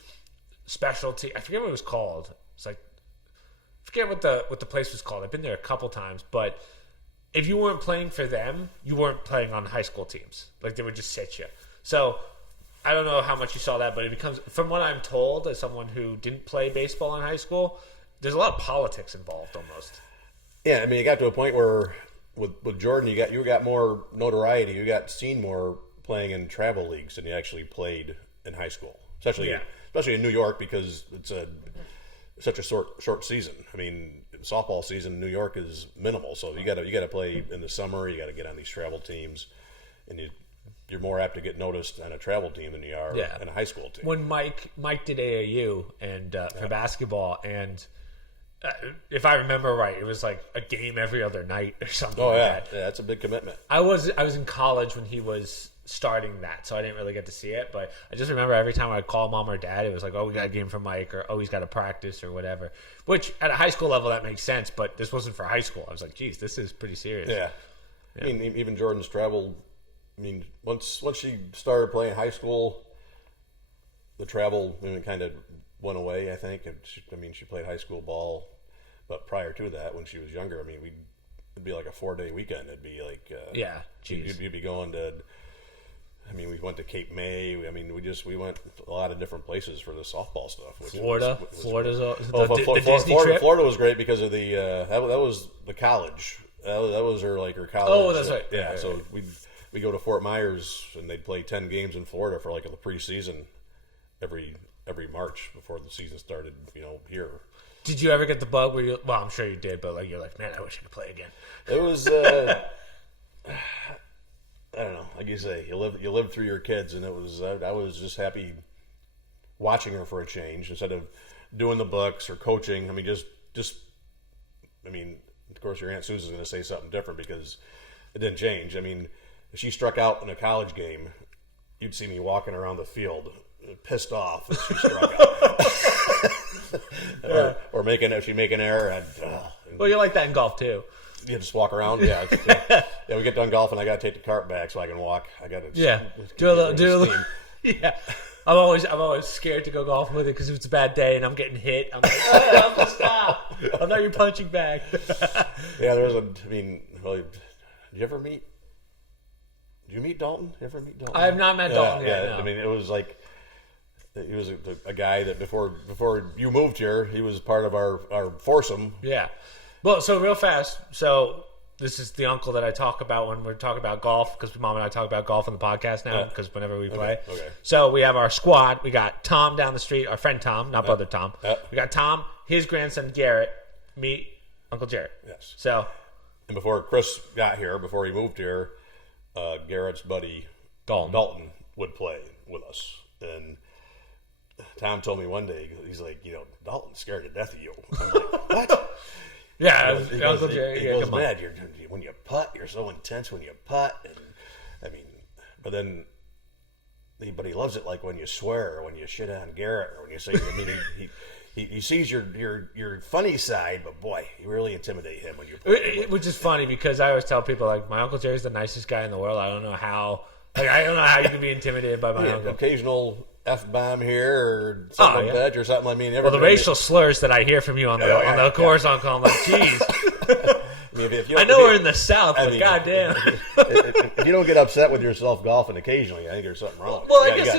specialty, I forget what it was called. It's like, I forget what the place was called. I've been there a couple times, but if you weren't playing for them, you weren't playing on high school teams. Like they would just sit you. So I don't know how much you saw that, but it becomes, from what I'm told, as someone who didn't play baseball in high school, there's a lot of politics involved almost. Yeah, it got to a point where with Jordan, you got more notoriety. You got seen more playing in travel leagues than you actually played in high school, especially in New York because it's such a short season. softball season in New York is minimal, so you got to play in the summer. You got to get on these travel teams, and you're more apt to get noticed on a travel team than you are in a high school team. When Mike did AAU and for basketball, and if I remember right, it was like a game every other night or something. Oh like yeah, that. yeah, that's a big commitment. I was in college when he was starting that, so I didn't really get to see it. But I just remember every time I'd call mom or dad, it was like, "Oh, we got a game for Mike," or "Oh, he's got a practice," or whatever. Which at a high school level that makes sense, but this wasn't for high school. I was like, "Geez, this is pretty serious." Yeah. I mean, even Jordan's travel. I mean, once she started playing high school, the travel kind of went away. I think. She played high school ball, but prior to that, when she was younger, it'd be like a 4-day weekend. It'd be like you'd be going to. We went to Cape May. We went a lot of different places for the softball stuff. Florida's the Disney trip. Florida was great because of the that was the college. That was her college. Oh, that's right. Yeah, so we go to Fort Myers and they'd play 10 games in Florida for like the preseason every March before the season started. Here. Did you ever get the bug where you? Well, I'm sure you did, but you're like, man, I wish I could play again. It was. I don't know. Like you say, you live through your kids, and it was. I was just happy watching her for a change instead of doing the books or coaching. Of course, your Aunt Susan's going to say something different because it didn't change. If she struck out in a college game, you'd see me walking around the field, pissed off that she struck out, or if she make an error. Well, you're like that in golf too. You just walk around, yeah. We get done golfing. I got to take the cart back so I can walk. I got to do a little. Yeah, I'm always scared to go golfing with it because if it's a bad day and I'm getting hit, I'm like, oh, I'm stop. I'm not your punching bag. Yeah, there was did you meet Dalton? You ever meet Dalton? I have not met Dalton yet. Yeah, no. it was like he was a guy that before you moved here, he was part of our foursome. Yeah. Well, so real fast. So this is the uncle that I talk about when we're talking about golf because Mom and I talk about golf on the podcast now because whenever we play. Okay. So we have our squad. We got Tom down the street, our friend Tom, not brother Tom. We got Tom, his grandson Garrett, me, Uncle Gerry. Yes. So. And before Chris got here, before he moved here, Garrett's buddy Dalton would play with us. And Tom told me one day, he's like, Dalton's scared to death of you. I'm like, what? Yeah, Uncle Gerry. He goes, man, when you putt, you're so intense when you putt. And but but he loves it like when you swear or when you shit on Garrett or when you say, he sees your funny side, but boy, you really intimidate him when you putt. Which is funny because I always tell people like my Uncle Jerry's the nicest guy in the world. I don't know how you can be intimidated by my uncle. Occasional F-bomb here or something like that or something. The racial slurs that I hear from you on the course, Uncle, I'm like, geez. I know we're in the South, but goddamn. If you don't get upset with yourself golfing occasionally, I think there's something wrong. Well, I guess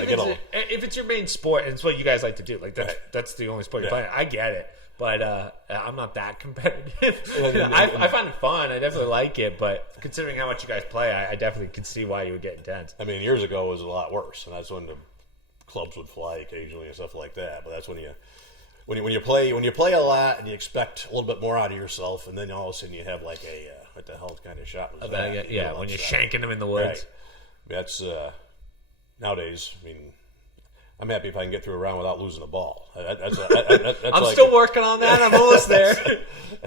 if it's your main sport and it's what you guys like to do, like that's the only sport you're playing, I get it. But I'm not that competitive. I find it fun. I definitely like it. But considering how much you guys play, I definitely can see why you would get intense. Years ago it was a lot worse, and that's when the clubs would fly occasionally and stuff like that. But that's when you play a lot and you expect a little bit more out of yourself, and then all of a sudden you have like a what the hell kind of shot was that? Yeah, when you're shanking them in the woods. Right. That's nowadays. I'm happy if I can get through a round without losing the ball. That's I'm still working on that. I'm almost there.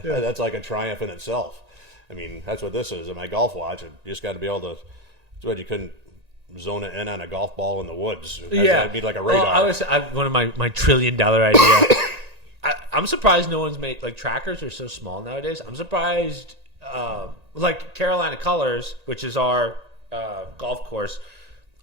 That's like a triumph in itself. That's what this is. In my golf watch, you just got to be able to. It's what you couldn't zone it in on a golf ball in the woods. It'd be like a radar. One of my $1 trillion idea. I'm surprised no one's made like trackers are so small nowadays. I'm surprised. Like Carolina Colors, which is our golf course.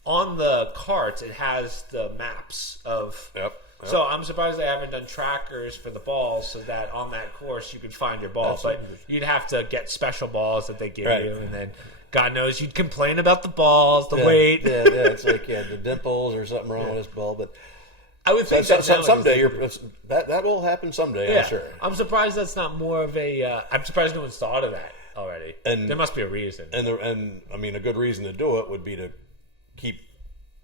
On the carts, it has the maps of. Yep. So I'm surprised they haven't done trackers for the balls, so that on that course you could find your ball. But you'd have to get special balls that they give you, and then God knows you'd complain about the balls, the weight. Yeah, it's like the dimples or something wrong with this ball. But I would think someday that will happen someday. I'm sure. I'm surprised that's not more of a. I'm surprised no one's thought of that already. And there must be a reason. And a good reason to do it would be to keep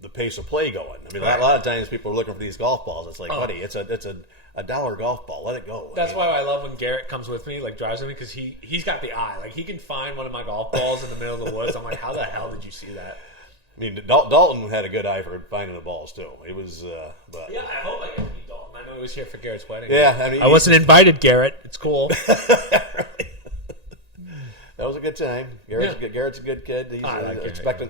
the pace of play going. I mean, a lot of times people are looking for these golf balls. It's like, buddy, it's a $1 golf ball. Let it go. That's why I love when Garrett comes with me, like drives with me, because he's got the eye. Like he can find one of my golf balls in the middle of the woods. I'm like, how the hell did you see that? I mean, Dalton had a good eye for finding the balls too. It was, but yeah, I hope I get to meet Dalton. I know he was here for Garrett's wedding. Yeah, I mean, I wasn't invited, Garrett. It's cool. That was a good time. Garrett's a good kid. He's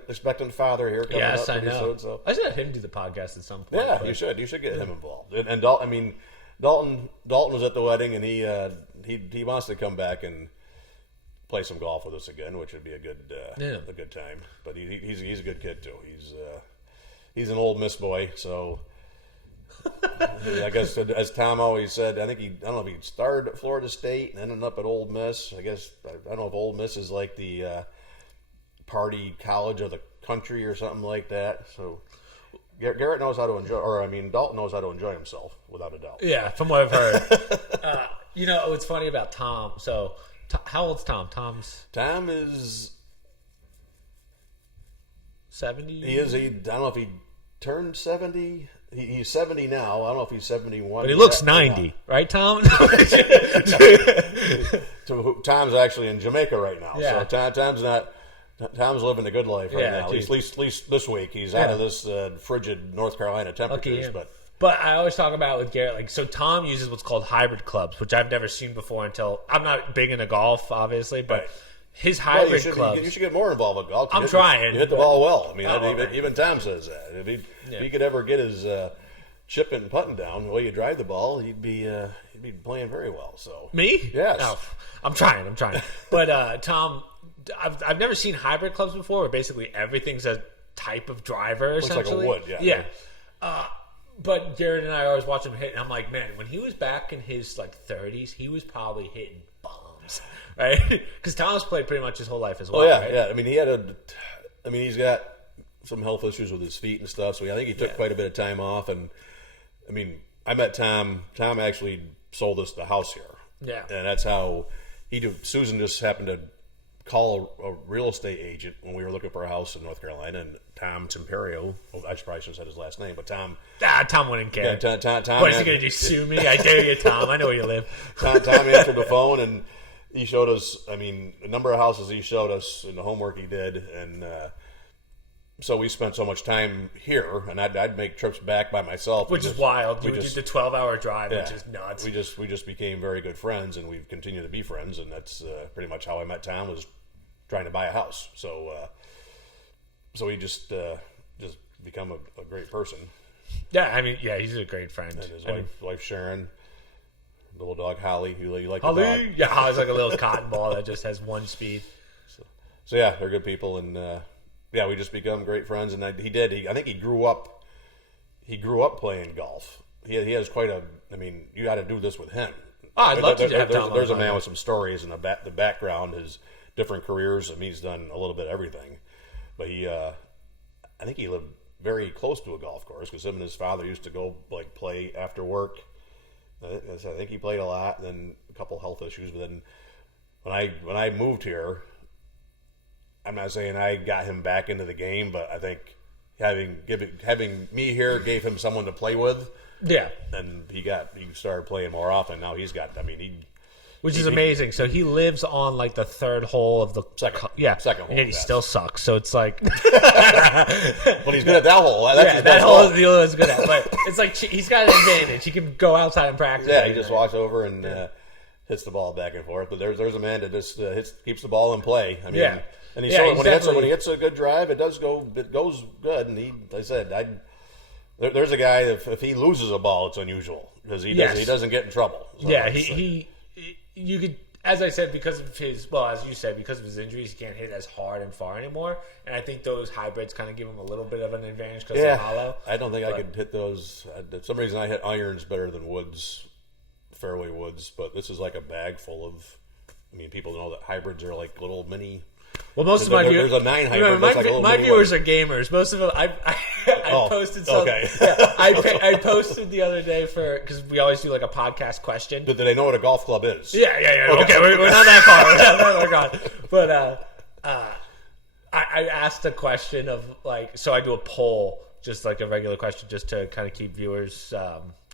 expectant father here coming up pretty soon. So I should have him do the podcast at some point. Yeah, you should. You should get him involved. And Dalton, I mean, Dalton was at the wedding, and he wants to come back and play some golf with us again, which would be a good time. But he's a good kid too. He's an Ole Miss boy, so I guess as Tom always said, I don't know if he started at Florida State and ended up at Ole Miss. I don't know if Ole Miss is like the party college of the country or something like that. So Garrett knows how to Dalton knows how to enjoy himself without a doubt. Yeah, from what I've heard. What's funny about Tom? So, how old's Tom? Tom is 70. He is. I don't know if he turned 70. He's 70 now. I don't know if he's 71. But he looks 90, right, Tom? Tom's actually in Jamaica right now. Yeah. So Tom's living a good life right now. At least this week. He's out of this frigid North Carolina temperatures. But I always talk about with Garrett, like, so Tom uses what's called hybrid clubs, which I've never seen before until I'm not big into golf, obviously, but his hybrid clubs. You should get more involved with golf. I'm trying. You hit the ball well. I mean, even Tom says that. If he could ever get his chipping and putting down the way you drive the ball, he'd be playing very well. So me? Yes. Oh, I'm trying. But Tom, I've never seen hybrid clubs before, where basically everything's a type of driver. Looks essentially. like a wood. Yeah. But Gerry and I always watch him hit, and I'm like, man, when he was back in his 30s, he was probably hitting bombs, right? Because Tom's played pretty much his whole life as well. Oh yeah, right? yeah. I mean, he's got some health issues with his feet and stuff, so I think he took quite a bit of time off. And I mean, I met Tom. Tom actually sold us the house here. Yeah, and that's how Susan just happened to call a real estate agent when we were looking for a house in North Carolina, and Tom Timperio, I probably should have said his last name, but Tom. Tom wouldn't care. Yeah, Tom. What is he going to do? Sue me? I dare you, Tom. I know where you live. Tom answered the phone, and he showed us. I mean, a number of houses he showed us and the homework he did, and so we spent so much time here, and I'd make trips back by myself, which is wild. You would do the 12-hour drive, which is nuts. We just became very good friends, and we've continued to be friends, and that's pretty much how I met Tom, was trying to buy a house. So he just become a great person. Yeah, I mean, he's a great friend. And his wife Sharon, little dog Holly. You like Holly? The dog? Yeah, Holly's like a little cotton ball that just has one speed. So yeah, they're good people, and we just become great friends. And I think he grew up playing golf. He has quite a. I mean, you got to do this with him. Oh, I'd love to have Tom. There's a man with some stories in the background. His different careers. I mean, he's done a little bit of everything. But I think he lived very close to a golf course, because him and his father used to go play after work. I think he played a lot, and then a couple health issues. But then when I moved here, I'm not saying I got him back into the game, but I think having me here gave him someone to play with. Yeah, and he started playing more often. Now he's got. I mean, which is amazing. So he lives on the third hole of the second hole, and yet he still sucks. So it's like, well, he's good at that hole. That hole is the only one he's good at. But it's he's got an advantage. He can go outside and practice. Yeah, he just walks over and hits the ball back and forth. But there's a man that just keeps the ball in play. I mean, and when he hits a good drive, it goes good. And like I said, there's a guy if he loses a ball, it's unusual, because he doesn't get in trouble. So you could, as I said, because of his injuries, he can't hit as hard and far anymore. And I think those hybrids kind of give him a little bit of an advantage because they're hollow. I don't think I could hit those. For some reason, I hit irons better than fairway woods. But this is like a bag full of. I mean, people know that hybrids are like little mini. Well, most of my viewers, there's a 9 hybrid. My viewers are gamers. Most of them, I posted some. Okay. I posted the other day because we always do a podcast question. Do they know what a golf club is? Yeah. Okay, we're not that far. Oh my god! But I asked a question of so I do a poll just like a regular question, just to kind of keep viewers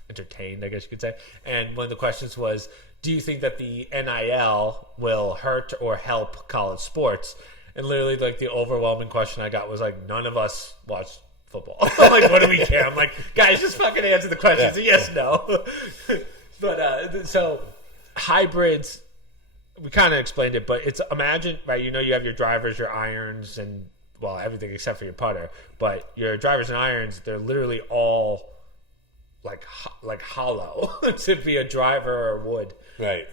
entertained, I guess you could say. And one of the questions was, do you think that the NIL will hurt or help college sports? And literally, like, the overwhelming question I got was like, none of us watch football. I'm like, what do we care? I'm like, guys, just fucking answer the questions. Yes, no. But so hybrids, we kind of explained it, but it's, imagine, right, you have your drivers, your irons, and, well, everything except for your putter. But your drivers and irons, they're literally all like hollow to be a driver or wood. Right.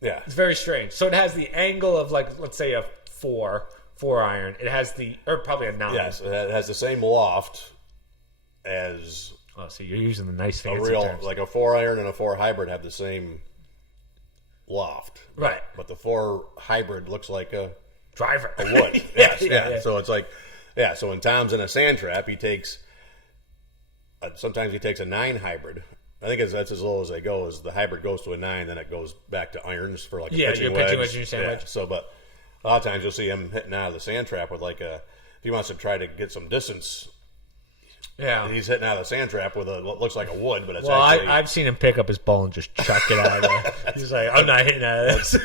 Yeah. It's very strange. So it has the angle of, like, let's say a four iron. It has or probably a 9. Yes, it has the same loft as. Oh, so you're using the nice fancy a real terms. like a 4 iron and a 4 hybrid have the same loft, right? But the 4 hybrid looks like a driver, a wood. Yes, yeah. So it's like, So when Tom's in a sand trap, he takes. Sometimes he takes a 9 hybrid. I think that's as low as they go. As the hybrid goes to a 9, then it goes back to irons for like a pitching wedge. Pitching wedge, sand wedge. So, but a lot of times you'll see him hitting out of the sand trap with like if he wants to try to get some distance. Yeah, he's hitting out of the sand trap with what looks like a wood, but it's actually. I've seen him pick up his ball and just chuck it out of there. He's like, I'm not hitting out of this.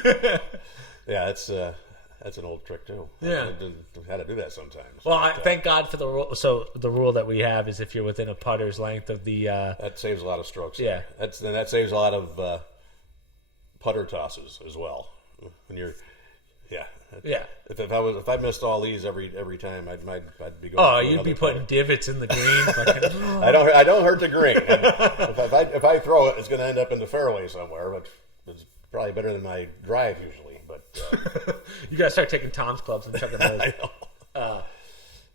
Yeah, that's an old trick too. Yeah, I had to do that sometimes. Well, thank God for the rule. So the rule that we have is if you're within a putter's length of the. That saves a lot of strokes. Yeah, that saves a lot of putter tosses as well. When you're, yeah. If I missed all these every time, I'd be going. Oh, you'd be putting divots in the green. I don't hurt the green. If I throw it, it's going to end up in the fairway somewhere. But it's probably better than my drive usually. But you got to start taking Tom's clubs and chucking those. I know.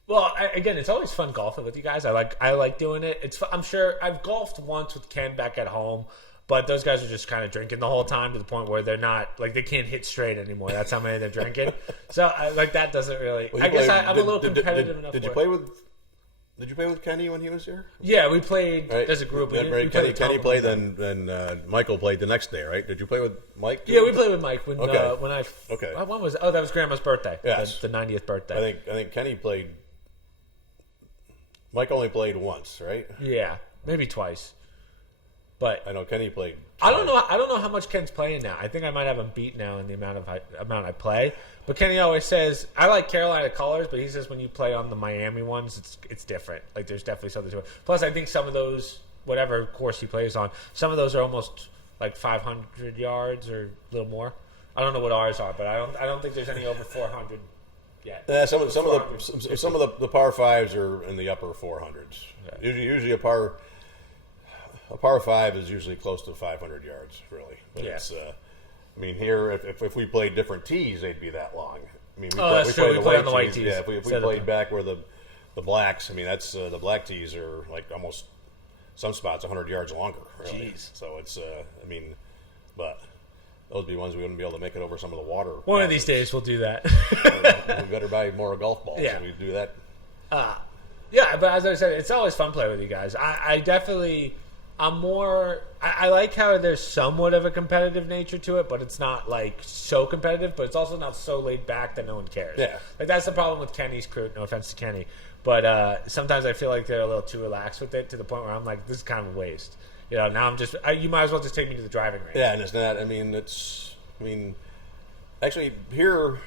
Well, again, it's always fun golfing with you guys. I like doing it. I'm sure I've golfed once with Ken back at home. But those guys are just kind of drinking the whole time to the point where they're not, like, they can't hit straight anymore. That's how many they're drinking. So, that doesn't really... Well, I guess I'm a little competitive enough. Did you play with Kenny when he was here? Yeah, we played as a group. Kenny played, then Michael played the next day, right? Did you play with Mike? Yeah, we played with Mike when Okay. When was it? Oh, that was Grandma's birthday. Yes. The 90th birthday. I think Kenny played... Mike only played once, right? Yeah, maybe twice. But I know Kenny played. I don't know how much Ken's playing now. I think I might have him beat now in the amount I play. But Kenny always says I like Carolina colors, but he says when you play on the Miami ones, it's different. Like there's definitely something to it. Plus, I think some of those, whatever course he plays on, some of those are almost like 500 yards or a little more. I don't know what ours are, but I don't think there's any over 400 yet. Yeah, some of the par 5s are in the upper 400s. Yeah. Usually a par 5 is usually close to 500 yards, really. But it's, I mean, here, if we played different tees, they'd be that long. I mean, that's true. We play on the white tees. Yeah, if we played back where the blacks, I mean, that's the black tees are like almost some spots 100 yards longer. Really. Jeez. So it's, I mean, but those would be ones we wouldn't be able to make it over some of the water. One of these days we'll do that. We better buy more golf balls. Yeah. So we do that. Yeah, but as I said, it's always fun playing with you guys. I definitely... I like how there's somewhat of a competitive nature to it, but it's not like so competitive, but it's also not so laid back that no one cares. Yeah. Like that's the problem with Kenny's crew, no offense to Kenny. But sometimes I feel like they're a little too relaxed with it to the point where I'm like, this is kind of a waste. Now I'm just, you might as well just take me to the driving range. Yeah, and it's not, actually here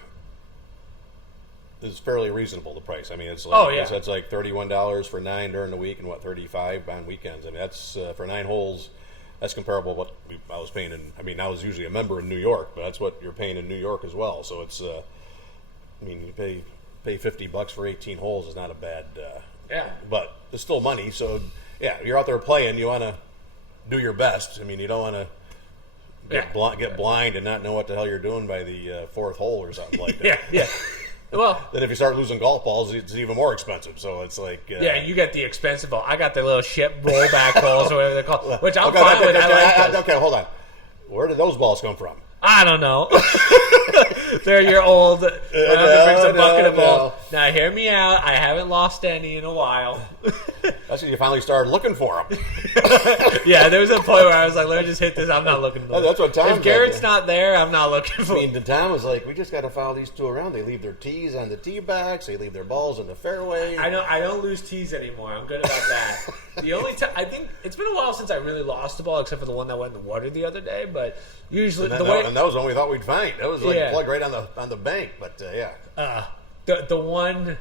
is fairly reasonable, the price. I mean, it's like, it's like $31 for 9 during the week and $35 on weekends. I mean, that's for 9 holes. That's comparable to what I was paying I was usually a member in New York, but that's what you're paying in New York as well. So it's, you pay $50 for 18 holes is not a bad, but it's still money. So yeah, you're out there playing, you want to do your best. I mean, you don't want to get blind and not know what the hell you're doing by the 4th hole or something like that. Yeah. Well, then if you start losing golf balls, it's even more expensive. So it's like you get the expensive ball. I got the little ship rollback balls or whatever they're called, which I'm fine with. Okay, hold on. Where did those balls come from? I don't know. They're your old. My husband brings a bucket of balls. Now, hear me out. I haven't lost any in a while. That's when you finally started looking for them. Yeah, there was a point where I was like, let me just hit this. I'm not looking for them. That's what Tom If said. Garrett's not there, I'm not looking for I him. mean, Tom was like, we just got to follow these two around. They leave their tees on the tee bags. They leave their balls in the fairway. I don't lose tees anymore. I'm good about that. The only time I think it's been a while since I really lost the ball, except for the one that went in the water the other day. But usually And that was the one we thought we'd find. That was like plugged right on the bank. But yeah, the one.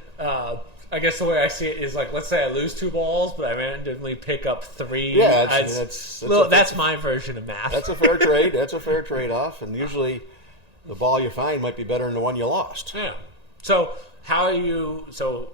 I guess the way I see it is like, let's say I lose 2 balls, but I randomly pick up 3. Yeah, that's my version of math. That's a fair trade. That's a fair trade-off. And usually, the ball you find might be better than the one you lost. Yeah. So how are you? So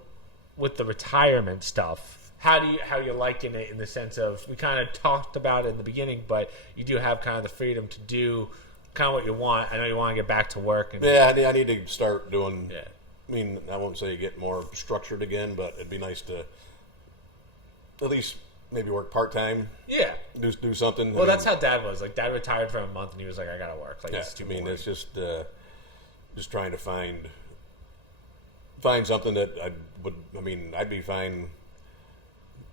with the retirement stuff, how you liking it in the sense of, we kind of talked about it in the beginning, but you do have kind of the freedom to do kind of what you want. I know you want to get back to work. And, Yeah, I need to start doing. Yeah. I mean, I won't say get more structured again, but it'd be nice to at least maybe work part-time. Yeah. Do something. Well, that's how Dad was. Like, Dad retired for a month, and he was like, I gotta work. Like, Yeah, it's too I mean, boring. it's just trying to find something that I'd be fine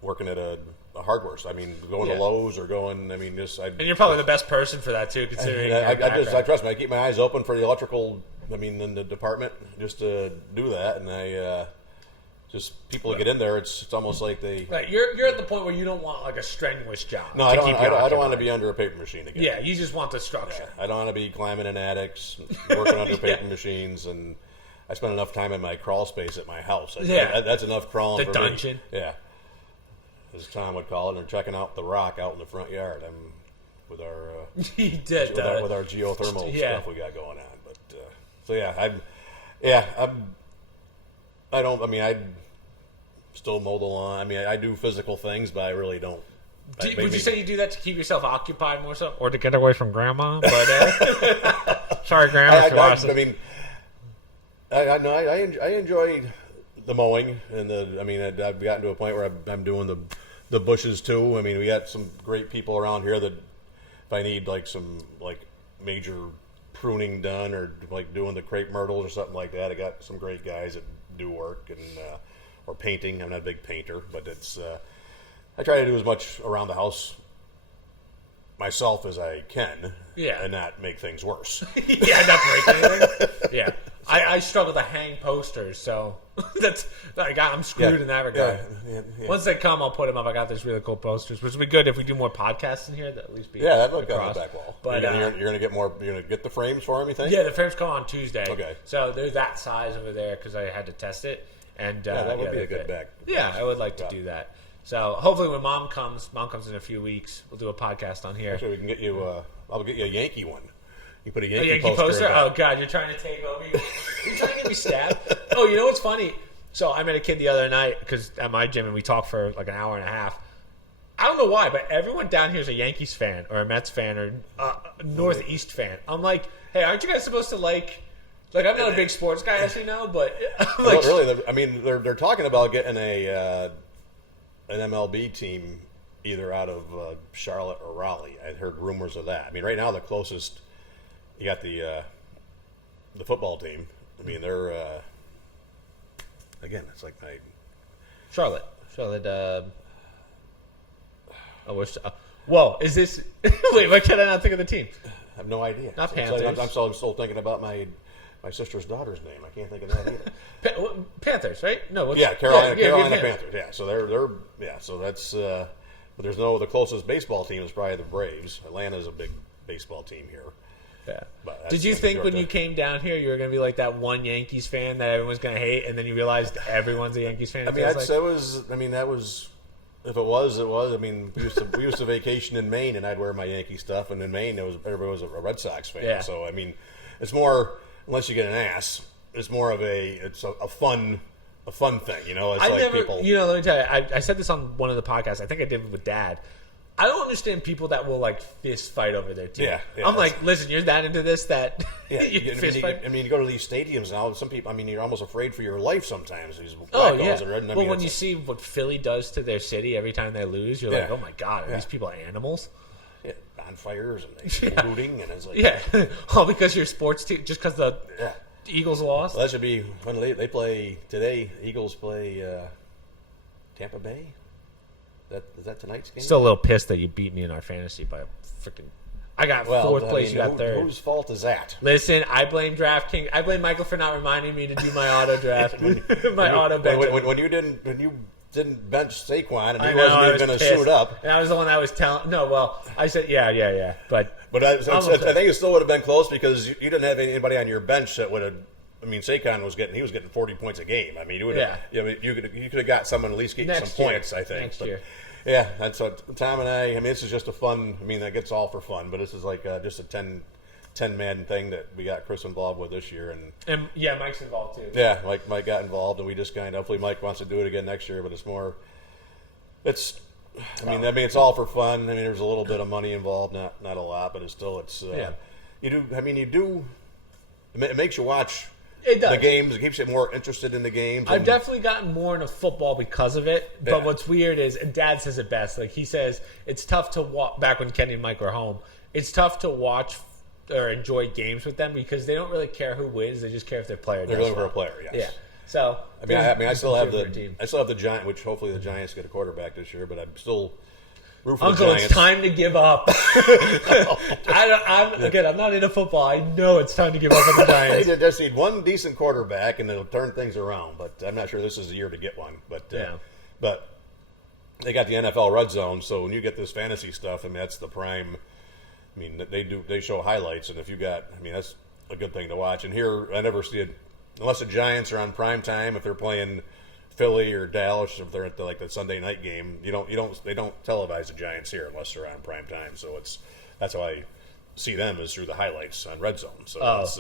working at a hardware store. I mean, going to Lowe's or going. I mean, and you're probably the best person for that too, considering. I trust me. I keep my eyes open for the electrical. I mean, in the department, just to do that, and I just people get in there. It's almost like they. Right, you're at the point where you don't want like a strenuous job. No, I don't want to be under a paper machine again. Yeah, you just want the structure. Yeah, I don't want to be climbing in attics, working under paper machines, and I spend enough time in my crawl space at my house. That's enough crawling. The for dungeon. Me. Yeah, as Tom would call it, and checking out the rock out in the front yard. I'm with our He did with our geothermal stuff we got going on. But so I still mow the lawn. I mean, I do physical things, but I really don't. Would you say you do that to keep yourself occupied more so, or to get away from Grandma? But sorry, Grandma. I mean, I enjoy the mowing, and I've gotten to a point where I'm doing the bushes too. I mean, we got some great people around here that if I need like some like major pruning done or like doing the crepe myrtles or something like that, I got some great guys that do work and or painting. I'm not a big painter, but it's I try to do as much around the house myself as I can, and not make things worse. Not break anything. Yeah, I struggle to hang posters, so that's like I'm screwed in that regard. Yeah. Once they come, I'll put them up. I got these really cool posters, which would be good if we do more podcasts in here. That at least be that look on the back wall. But you're gonna get more. You're gonna get the frames for them. You think? Yeah, the frames come on Tuesday. Okay. So they're that size over there because I had to test it, and that would be a good back. Yeah, I would like to do that. So hopefully when Mom comes in a few weeks, we'll do a podcast on here. Actually, we can get you. I'll get you a Yankee one. You put a Yankee, Yankee poster. Oh God, you're trying to take over. You're trying to get me stabbed. Oh, you know what's funny? So I met a kid the other night because at my gym, and we talked for like an hour and a half. I don't know why, but everyone down here is a Yankees fan or a Mets fan or Northeast fan. I'm like, hey, aren't you guys supposed to like? Like, I'm not a big sports guy, as you know, but like, really, I mean, they're talking about getting an MLB team either out of Charlotte or Raleigh. I heard rumors of that. I mean, right now the closest you got the football team. I mean, they're again, it's like my Charlotte. Whoa, is this? Wait, why can I not think of the team? I have no idea. Not Panthers. I'm still thinking about my sister's daughter's name. I can't think of that either. Panthers, right? No. Carolina Panthers. Yeah, so they're so that's. But there's the closest baseball team is probably the Braves. Atlanta's a big baseball team here. Yeah. Did you think when you came down here you were going to be like that one Yankees fan that everyone's going to hate, and then you realized everyone's a Yankees fan? I mean, that was. If it was, it was. I mean, we used to vacation in Maine, and I'd wear my Yankee stuff. And in Maine, everybody was a Red Sox fan. Yeah. So I mean, it's more, unless you get an ass, it's more of a fun thing. You know, it's people. You know, let me tell you, I said this on one of the podcasts. I think I did it with Dad. I don't understand people that will like fist fight over their team. Yeah, I'm like, listen, you're that into this that you fist fight. I mean, you go to these stadiums now. Some people, I mean, you're almost afraid for your life sometimes. These Well, when you see what Philly does to their city every time they lose, you're like, oh my God, are these people animals? Yeah, bonfires and they looting, and it's like all because your sports team, just because Eagles lost. Well, that should be when they play today. Eagles play Tampa Bay. Is that tonight's game? Still a little pissed that you beat me in our fantasy by a freaking. I got fourth place. You got third. Whose fault is that? Listen, I blame DraftKings. I blame Michael for not reminding me to do my auto draft. Auto bench. When you didn't bench Saquon and he wasn't even going to suit up. And I was the one that was telling. No, well, I said yeah. But I think it still would have been close because you didn't have anybody on your bench that would have. I mean, Saquon was getting 40 points a game. I mean, you could have got someone at least getting some points. I think next year. Yeah, that's what Tom and I mean, this is just a fun. I mean, that gets all for fun, but this is like just a 10-man thing that we got Chris involved with this year, and yeah, Mike's involved too. Yeah, Mike got involved, and we just hopefully Mike wants to do it again next year, but it's more. I mean, it's all for fun. I mean, there's a little bit of money involved, not a lot, but you do. It makes you watch. It does. The games. It keeps you more interested in the games. I've definitely gotten more into football because of it. But what's weird is, and Dad says it best. Like he says, it's tough to watch. Back when Kenny and Mike were home, it's tough to watch or enjoy games with them because they don't really care who wins. They just care if their player. They're looking for a player. Yes. Yeah. So I still have the Giants, which hopefully the Giants get a quarterback this year. But I'm still. Uncle, it's time to give up. I'm not into football. I know it's time to give up on the Giants. They just need one decent quarterback, and it'll turn things around. But I'm not sure this is the year to get one. But but they got the NFL Red Zone, so when you get this fantasy stuff, I mean that's the prime. I mean they show highlights, and if you got, I mean that's a good thing to watch. And here I never see it unless the Giants are on prime time. If they're playing Philly or Dallas, if they're at the Sunday night game, they don't televise the Giants here unless they're on prime time. So that's how I see them is through the highlights on Red Zone. So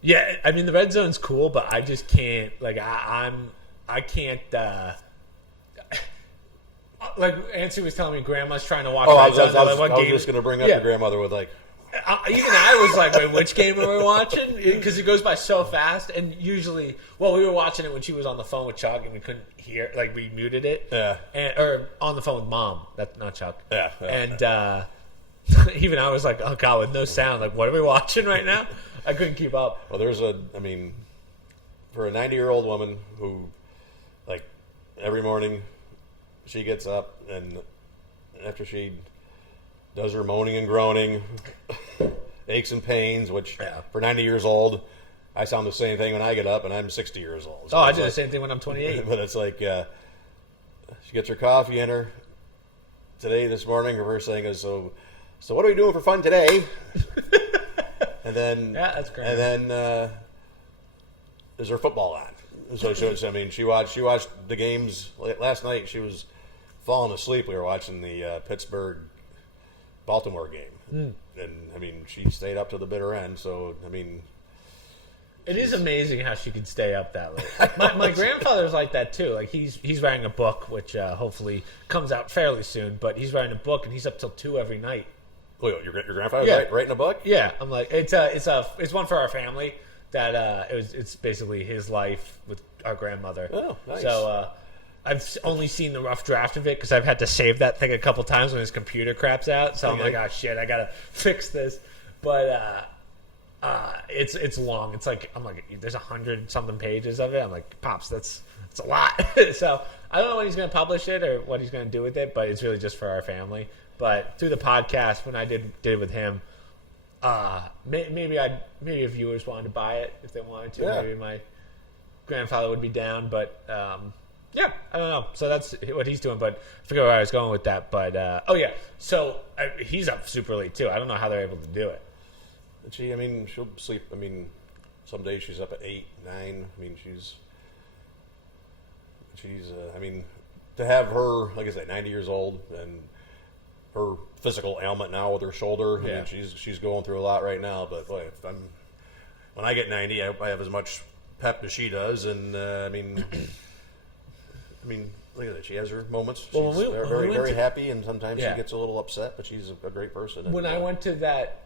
yeah, I mean the Red Zone's cool, but I just can't I can't. Like Nancy was telling me, Grandma's trying to watch Red Zone. I was just going to bring up your grandmother with like. Even I was like, wait, which game are we watching? Because it goes by so fast. And usually, we were watching it when she was on the phone with Chuck and we couldn't hear, like we muted it. Yeah. Or on the phone with Mom. That's not Chuck. Yeah. And even I was like, oh God, with no sound. Like, what are we watching right now? I couldn't keep up. Well, for a 90-year-old woman who, like, every morning she gets up and after she does her moaning and groaning, aches and pains, which for 90 years old, I sound the same thing when I get up, and I'm 60 years old. So I do the same thing when I'm 28. But it's like she gets her coffee in her. This morning, her first thing is, so what are we doing for fun today? And then that's great. And then is there football on? So she watched the games last night. She was falling asleep. We were watching the Pittsburgh Baltimore game, and she stayed up to the bitter end. So it is amazing how she can stay up that late. My grandfather's like that too. Like he's writing a book, which hopefully comes out fairly soon. But he's writing a book, and he's up till 2 every night. Wait, your grandfather's writing a book? Yeah, I'm like it's one for our family that it's basically his life with our grandmother. Oh, nice. So. I've only seen the rough draft of it because I've had to save that thing a couple times when his computer craps out. So I'm like, oh shit, I gotta fix this. But it's long. It's like there's 100-something pages of it. I'm like, Pops, that's a lot. So I don't know when he's gonna publish it or what he's gonna do with it, but it's really just for our family. But through the podcast, when I did it with him, maybe if viewers wanted to buy it if they wanted to. Yeah. Maybe my grandfather would be down, but. Yeah, I don't know. So that's what he's doing, but I forget where I was going with that. But, so he's up super late, too. I don't know how they're able to do it. She'll sleep. Some days she's up at 8, 9. To have her, like I said, 90 years old, and her physical ailment now with her shoulder, she's going through a lot right now. But, boy, when I get 90, I have as much pep as she does, and, look at that. She has her moments. She's very happy, and sometimes she gets a little upset, but she's a great person. When I went to that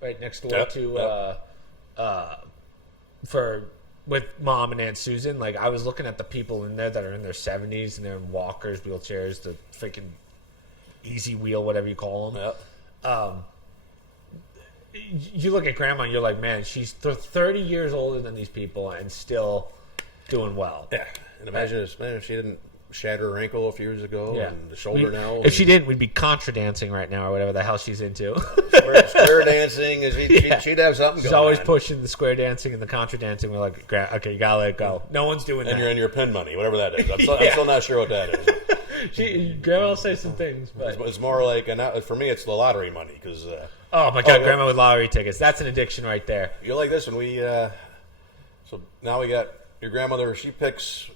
right next door with Mom and Aunt Susan, like I was looking at the people in there that are in their 70s and they're in walkers, wheelchairs, the freaking easy wheel, whatever you call them. Yep. you look at grandma and you're like, man, she's 30 years older than these people and still doing well. Yeah, and imagine if she didn't shatter her ankle a few years ago and the shoulder now. If she didn't, we'd be contra dancing right now or whatever the hell she's into. Square dancing, she'd have something She's going always on. pushing the square dancing and the contra dancing. We're like, okay, you gotta let it go. No one's doing that. And you're in your pin money, whatever that is. I'm still not sure what that is. Grandma will say some things, but It's more like, for me, it's the lottery money. Because oh my god, grandma with lottery tickets. That's an addiction right there. you're like this when we, so now we got your grandmother, she picks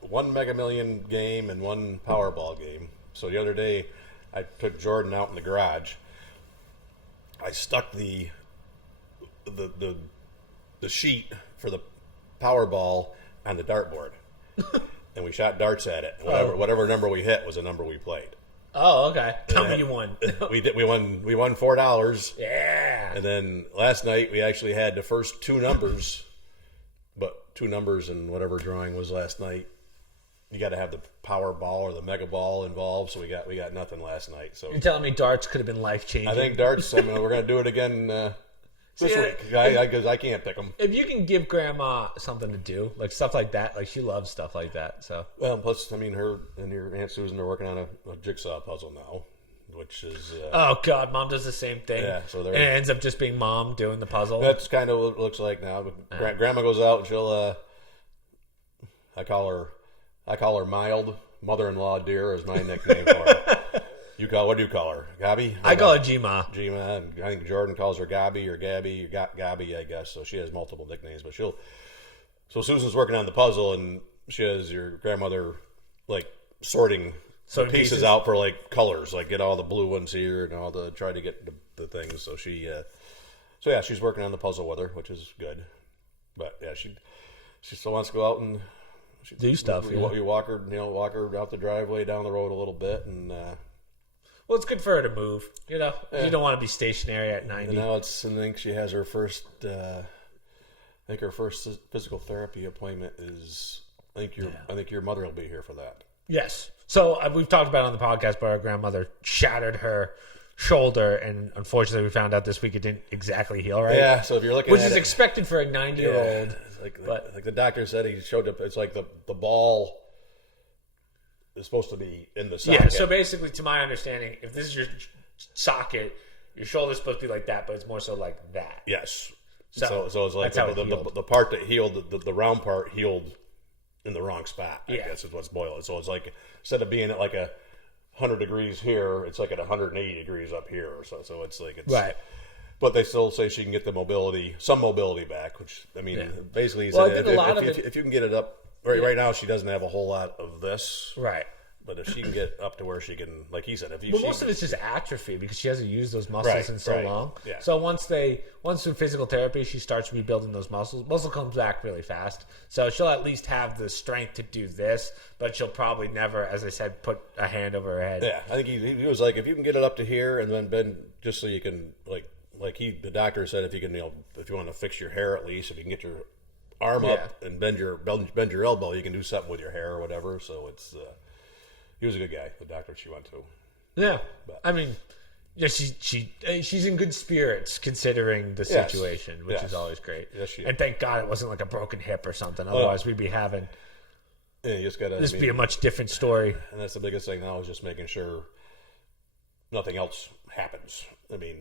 one Mega Million game and one Powerball game. So the other day, I took Jordan out in the garage. I stuck the sheet for the Powerball on the dartboard, and we shot darts at it. And whatever number we hit was the number we played. Oh, okay. Tell me you won. We won $4. Yeah. And then last night we actually had the first two numbers, but two numbers in whatever drawing was last night. You got to have the Powerball or the Mega Ball involved, so we got nothing last night. So You're telling me darts could have been life changing. I think darts. We're going to do it again this week because I can't pick them. If you can give grandma something to do, like stuff like that, like she loves stuff like that. So Well, plus her and your Aunt Susan are working on a jigsaw puzzle now, which is oh god, mom does the same thing. Yeah, so and it ends up just being mom doing the puzzle. that's kind of what it looks like now. But Grandma goes out and she'll I call her mild mother-in-law dear is my nickname for her. What do you call her? Gabi? I call her G-Ma. G-Ma, and I think Jordan calls her Gabi or Gabby or Gabi, I guess. So she has multiple nicknames, but so Susan's working on the puzzle, and she has your grandmother like sorting the pieces out for like colors, like get all the blue ones here and try to get the things. So she's working on the puzzle with her, which is good. But yeah, she still wants to go out and do stuff. You walk her out the driveway, down the road a little bit, and well, it's good for her to move. You don't want to be stationary at 90. And now I think she has her first. I think her first physical therapy appointment is. I think your mother will be here for that. Yes. So we've talked about it on the podcast, but our grandmother shattered her shoulder, and unfortunately, we found out this week it didn't exactly heal right. Yeah. So if you're looking, which is expected for a 90-year-old. Like the doctor said, he showed up. It's like the ball is supposed to be in the socket. Yeah. So basically, to my understanding, if this is your socket, your shoulder's supposed to be like that, but it's more so like that. Yes. So it's like the part that healed, the round part healed in the wrong spot. I guess is what's boiling. So it's like instead of being at like 100 degrees here, it's like at 180 degrees up here. So it's like it's right. But they still say she can get some mobility back, which I mean, basically, Well, I think a lot of if you can get it up right now, she doesn't have a whole lot of this, right? But if she can get up to where she can, like he said, most of it's just atrophy because she hasn't used those muscles in so long. Yeah. So once through physical therapy, she starts rebuilding those muscles. Muscle comes back really fast. So she'll at least have the strength to do this, but she'll probably never, as I said, put a hand over her head. Yeah, I think he was like, if you can get it up to here and then bend just so you can the doctor said, if you want to fix your hair at least, if you can get your arm up and bend your elbow, you can do something with your hair or whatever. So it's he was a good guy, the doctor she went to. Yeah, but I mean, yeah, she's in good spirits considering the situation, which is always great. Yes, she is. And thank God it wasn't like a broken hip or something. Otherwise, we'd be having you just gotta. This would be a much different story. And that's the biggest thing now is just making sure nothing else happens. I mean,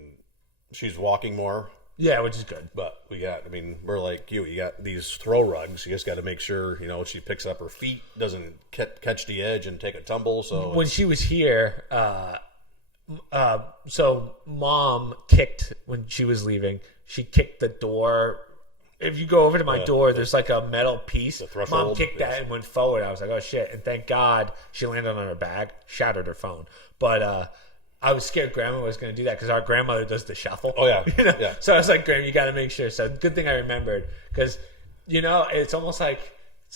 she's walking more. Yeah, which is good. But we're like you got these throw rugs. You just got to make sure, she picks up her feet, doesn't catch the edge and take a tumble. So when she was here, so mom kicked, when she was leaving, she kicked the door. If you go over to my door, there's like a metal piece. Mom kicked that and went forward. I was like, oh shit. And thank God she landed on her bag, shattered her phone. But, I was scared Grandma was going to do that because our grandmother does the shuffle. Oh, yeah. Yeah. So I was like, Grandma, you got to make sure. So good thing I remembered because, it's almost like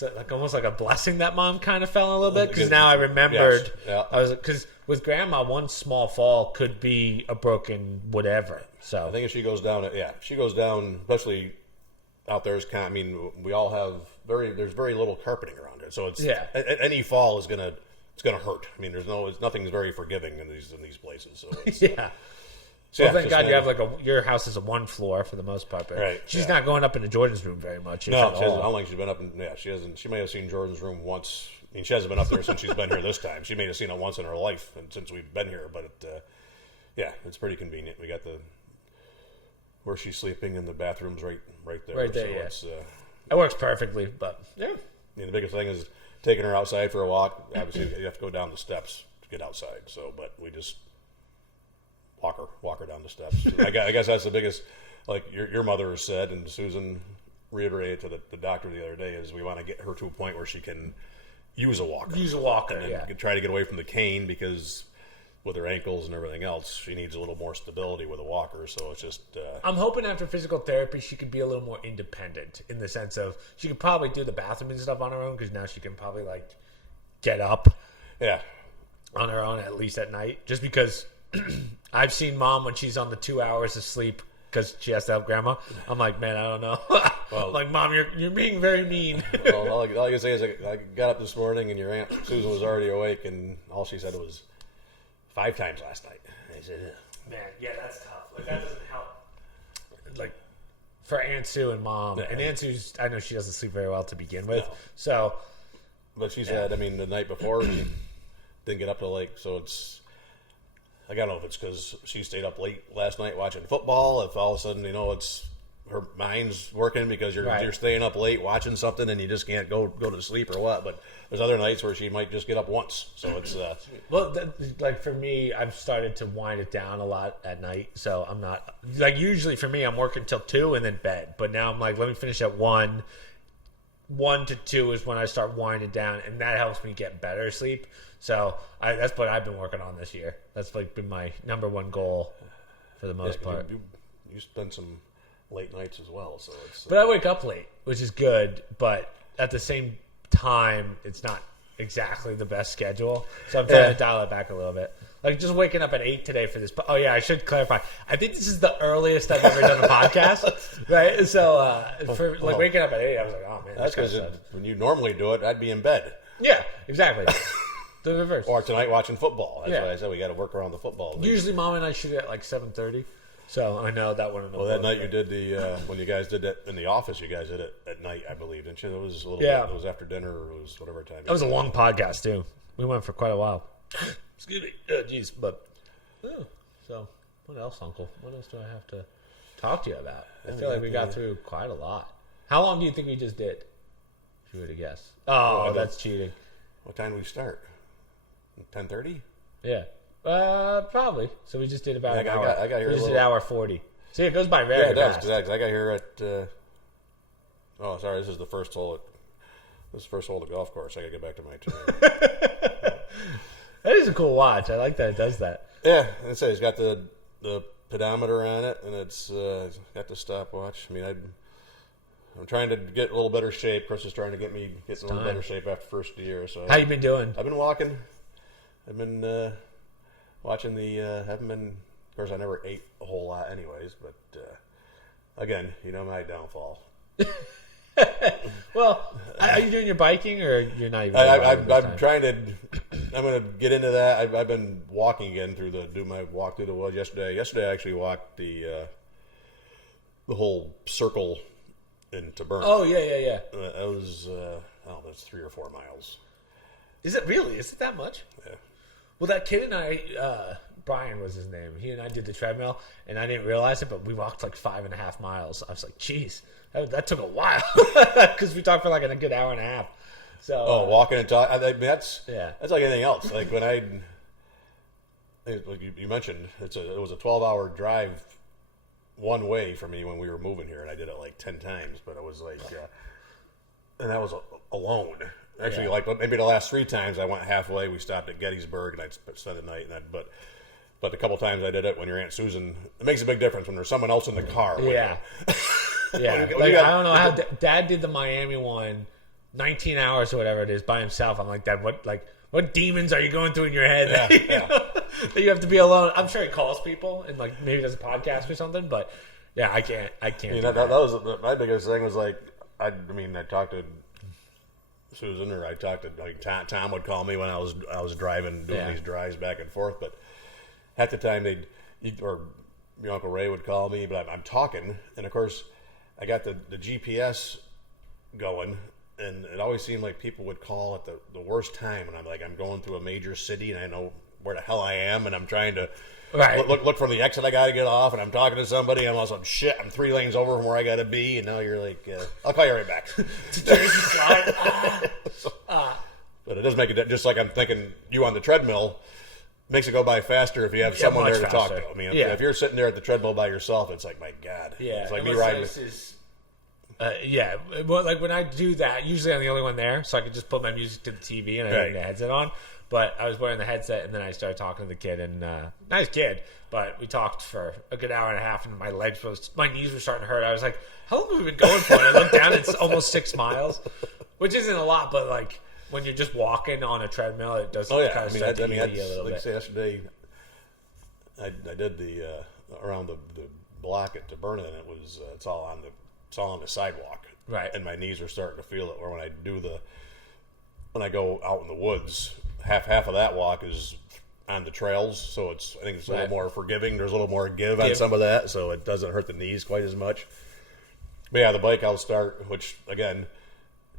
a blessing that mom kind of fell a little bit because now I remembered. Yes. Yeah. I was because with Grandma, one small fall could be a broken whatever. So I think if she goes down, especially out there. We all have there's very little carpeting around it, so it's any fall is gonna hurt. I mean, nothing's very forgiving in these places. So it's, So, Well, thank just God you maybe- have your house is a one floor for the most part, but Right, she's yeah. not going up into Jordan's room very much. if No, at she hasn't, I all. don't think she's been up. She hasn't. She may have seen Jordan's room once. I mean, she hasn't been up there since she's been here this time. She may have seen it once in her life, and since we've been here. But yeah, it's pretty convenient. We got where she's sleeping, and the bathroom's right there. Right there, so yeah. It's, It works perfectly, but yeah. I mean, the biggest thing is taking her outside for a walk. Obviously, you have to go down the steps to get outside. So, but we just walk her down the steps. I guess that's the biggest. Like your mother has said, and Susan reiterated to the doctor the other day, is we want to get her to a point where she can use a walker. Use a walker, and yeah. try to get away from the cane, because with her ankles and everything else, she needs a little more stability with a walker. So it's just. I'm hoping after physical therapy she could be a little more independent in the sense of she could probably do the bathroom and stuff on her own, because now she can probably like get up Yeah. on her own at least at night. Just because I've seen Mom when she's on the 2 hours of sleep because she has to help Grandma. I'm like, man, I don't know. I'm like, Mom, you're being very mean. Well, all I can say is I got up this morning and your Aunt Susan was already awake, and all she said was 5 times last night. And I said, Man, yeah, that's tough. Like that doesn't help. Like for Aunt Sue and Mom, and Aunt Sue's, I know she doesn't sleep very well to begin with, No. so but she said, I mean, the night before she didn't get up till late, so it's. I don't know if it's because she stayed up late last night watching football. If all of a sudden, it's her mind's working because you're staying up late watching something and you just can't go to sleep or what. But there's other nights where she might just get up once. So it's well, like for me, I've started to wind it down a lot at night. So I'm not like usually for me, I'm working till 2 and then bed. But now I'm like, let me finish at 1. 1 to 2 is when I start winding down, and that helps me get better sleep. So that's what I've been working on this year. That's like been my number one goal for the most part. You spend some late nights as well, so it's. But I wake up late, which is good. But at the same time, it's not exactly the best schedule. So I'm trying to dial it back a little bit. Like just waking up at 8 today for this. Oh yeah, I should clarify. I think this is the earliest I've ever done a podcast, right? So for like waking up at 8, I was like, oh man, That's because when you normally do it, I'd be in bed. Yeah, exactly. The reverse. Or tonight watching football. That's Yeah. why I said we got to work around the football. Usually, Mom and I shoot at like 7:30. So I know that one. Well, that night you did the when you guys did that in the office. You guys did it at night, I believe, didn't you? It was a little. Yeah. Bit, it was after dinner, or it was whatever time. That was a long podcast too. We went for quite a while. Excuse me. Jeez, but so what else, Uncle? What else do I have to talk to you about? I feel like we got through quite a lot. How long do you think we just did? If you were to guess. Oh, that's cheating. What time did we start? 10:30. Yeah. Probably. So we just did about an hour. I got here. We A just little, did hour 40. See, it goes by very yeah, it does. fast. Because I got here at. Oh, sorry. This is the first hole. This is the first hole of the golf course. I got to get back to my turn. That is a cool watch. I like that it does that. Yeah, and it's got the pedometer on it, and it's got the stopwatch. I mean, I'm trying to get a little better shape. Chris is trying to get me in a little better shape after first year. So How you been doing? I've been walking. I've been watching the. Haven't been. Of course, I never ate a whole lot, anyways. But again, my downfall. Well, are you doing your biking, or you're not even? I'm trying to. I'm going to get into that. I've been walking again do my walk through the woods yesterday. Yesterday, I actually walked the whole circle into Burn. Oh yeah. It was that's 3 or 4 miles. Is it really? Is it that much? Yeah. Well, that kid and I, Brian was his name. He and I did the treadmill, and I didn't realize it, but we walked like 5.5 miles. I was like, "Geez, that took a while," because we talked for like a good hour and a half. So, walking and talking. I mean, that's like anything else. Like when like you mentioned, it was a 12-hour drive one way for me when we were moving here, and I did it like 10 times. But it was like, and that was alone. Actually, like maybe the last 3 times I went halfway. We stopped at Gettysburg, and I'd spend the night. But a couple times I did it when your Aunt Susan. It makes a big difference when there's someone else in the car. Yeah. Yeah. When I don't know how Dad did the Miami one, 19 hours or whatever it is by himself. I'm like, Dad, what demons are you going through in your head that you have to be alone? I'm sure he calls people and like maybe does a podcast or something, but yeah, I can't. That was my biggest thing. Was like, I talked to Susan, or I talked to Tom would call me when I was driving, doing these drives back and forth. But at the time, your Uncle Ray would call me, but I'm talking, and of course, I got the GPS going, and it always seemed like people would call at the worst time, and I'm going through a major city, and I know where the hell I am, and I'm trying to look from the exit I got to get off, and I'm talking to somebody, and I'm also, shit, I'm 3 lanes over from where I got to be, and now you're like, I'll call you right back. But it does make it, just like I'm thinking you on the treadmill, makes it go by faster if you have someone there to talk to. I mean, if you're sitting there at the treadmill by yourself, it's like, my God. Yeah. It's like me riding. Well, like when I do that, usually I'm the only one there, so I can just put my music to the TV and I have the headset on. But I was wearing the headset, and then I started talking to the kid, and nice kid. But we talked for a good hour and a half, and my knees were starting to hurt. I was like, how long have we been going for? And I looked down, it's almost 6 miles, which isn't a lot, but like when you're just walking on a treadmill, it does kind of start to eat you a little bit. Say yesterday, I did the around the block at Taberna, and it's all on the sidewalk, right? And my knees are starting to feel it. Where when I go out in the woods, half of that walk is on the trails, so I think it's a little more forgiving. There's a little more give on some of that, so it doesn't hurt the knees quite as much. But yeah, the bike I'll start, which again,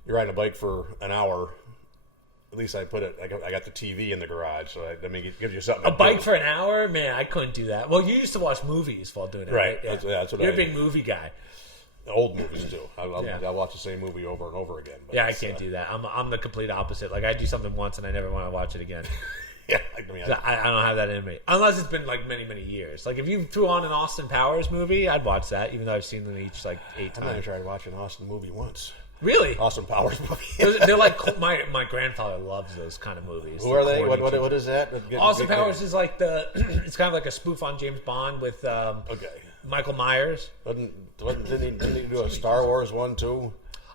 you're riding a bike for an hour. At least I got the TV in the garage, so it gives you something. A bike for an hour? Man, I couldn't do that. Well, you used to watch movies while doing it, right? Yeah. That's what you're a big movie guy. Old movies too. I watch the same movie over and over again. But I can't do that. I'm the complete opposite. Like I do something once and I never want to watch it again. I don't have that in me unless it's been like many years. Like if you threw on an Austin Powers movie, I'd watch that, even though I've seen them each like 8 times. I've never tried to watch an Austin movie once. Really? Austin Powers movie. They're like my grandfather loves those kind of movies. Who are they? What is that? Austin Powers is like it's kind of like a spoof on James Bond with Michael Myers. Didn't he do a Star Wars one too?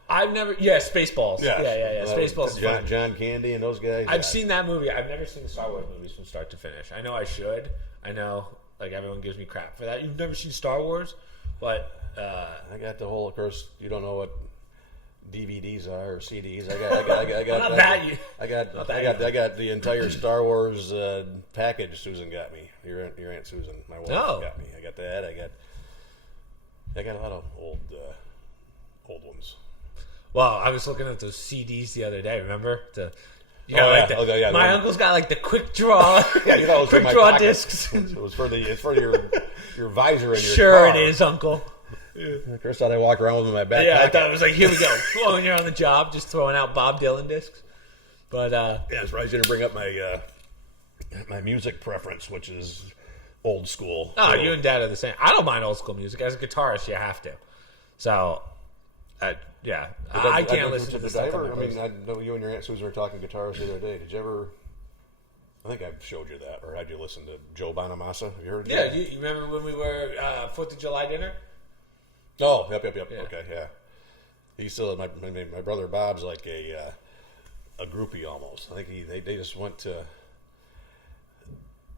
I've never. Yeah, Spaceballs. Yeah. Spaceballs is fun. John Candy and those guys. I've seen that movie. I've never seen the Star Wars movies from start to finish. I know I should. I know, like everyone gives me crap for that. You've never seen Star Wars, but I got the whole. Of course, you don't know what DVDs are or CDs. I got the entire Star Wars package. Susan got me. Your Aunt Susan, my wife, got me. I got that. I got a lot of old ones. Well, I was looking at those CDs the other day. Remember my uncle's got like the quick draw, quick draw discs. It's for your visor in your Sure, car. it is, Uncle. Yeah. First thought I walked around with my backpack. Yeah, I thought it was like, here we go. When you're on the job, just throwing out Bob Dylan discs. But I was going to bring up my music preference, which is old school. Oh, you and Dad are the same. I don't mind old school music. As a guitarist, you have to. So, I can't listen to the stuff. I know you and your Aunt Susan were talking guitars the other day. Did you ever? I think I showed you that, or had you listened to Joe Bonamassa? Have you heard? Yeah, you remember when we were 4th of July dinner? Oh, yep. Yeah. Okay, yeah. He's still my brother Bob's like a groupie almost. I think they just went to.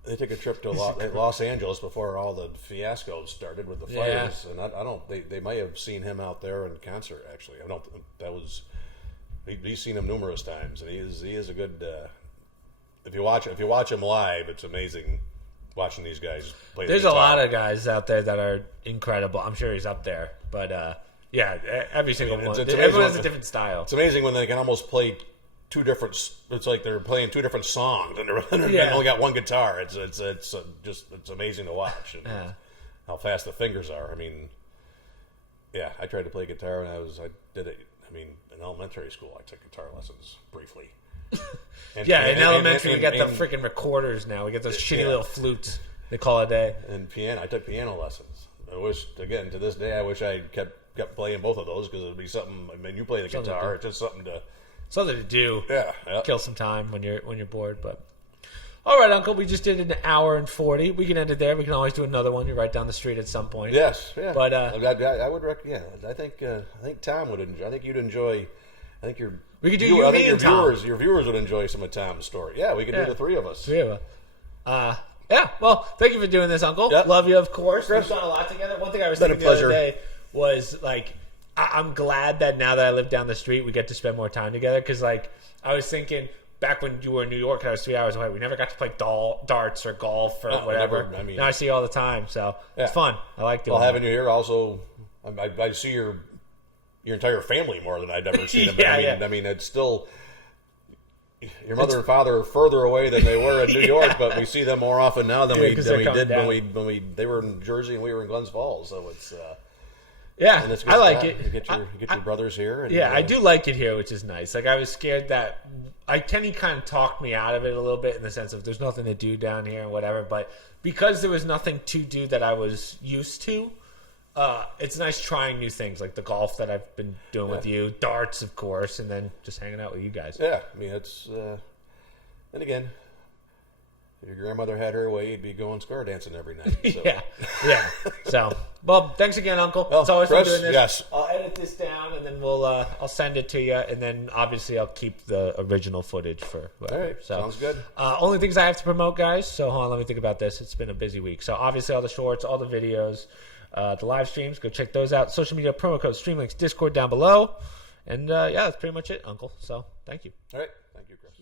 They took a trip to Los Angeles before all the fiascos started with the fires, and I don't. They might have seen him out there in concert. Actually, I don't. That was. He's seen him numerous times, and he is a good. If you watch him live, it's amazing. Watching these guys play. There's a lot of guys out there that are incredible. I'm sure he's up there, but every single one. Everyone has a different style. It's amazing when they can almost play two different. It's like they're playing two different songs, and they only got one guitar. It's amazing to watch, and how fast the fingers are. I mean, I tried to play guitar when I did it. I mean, in elementary school, I took guitar lessons briefly. In elementary, we got the freaking recorders now. We get those shitty little flutes. They call it a day. And piano, I took piano lessons. I wish, again, to this day, I kept playing both of those because it would be something. I mean, you play the guitar, it's just something to do. Yeah. Kill some time when you're bored. But all right, Uncle, we just did an hour and 40. We can end it there. We can always do another one. You're right down the street at some point. Yes. Yeah. But I would recommend. Yeah. I think Tom would enjoy. I think you'd enjoy. I think you're. We could do you and me and Tom. Your viewers would enjoy some of Tom's story. Yeah, we could do the three of us. Well, thank you for doing this, Uncle. Yep. Love you, of course. We've done a lot together. One thing I was thinking the other day was, like, I'm glad that now that I live down the street, we get to spend more time together. Because, like, I was thinking, back when you were in New York and I was 3 hours away, we never got to play darts or golf or whatever. Now I see you all the time, so it's fun. I like doing. Well, having you here also, I see your entire family more than I'd ever seen them. I mean, it's still. Your mother and father are further away than they were in New York, but we see them more often now than we did when they were in Jersey and we were in Glens Falls. So it's and it's I like it. You get your brothers here. And, I do like it here, which is nice. Like I was scared that Kenny kind of talked me out of it a little bit in the sense of there's nothing to do down here and whatever. But because there was nothing to do that I was used to, it's nice trying new things like the golf that I've been doing with you, darts, of course, and then just hanging out with you guys. Yeah, I mean, it's and again, if your grandmother had her way, you'd be going square dancing every night. So. yeah. So, well, thanks again, Uncle. Well, it's always Chris, fun doing this. Yes. I'll edit this down, and then I'll send it to you, and then obviously I'll keep the original footage for whatever. All right, so, sounds good. Only things I have to promote, guys. So hold on, let me think about this. It's been a busy week. So obviously all the shorts, all the videos. The live streams, go check those out. Social media, promo code, stream links, Discord down below. And that's pretty much it, Uncle. So thank you. All right. Thank you, Chris.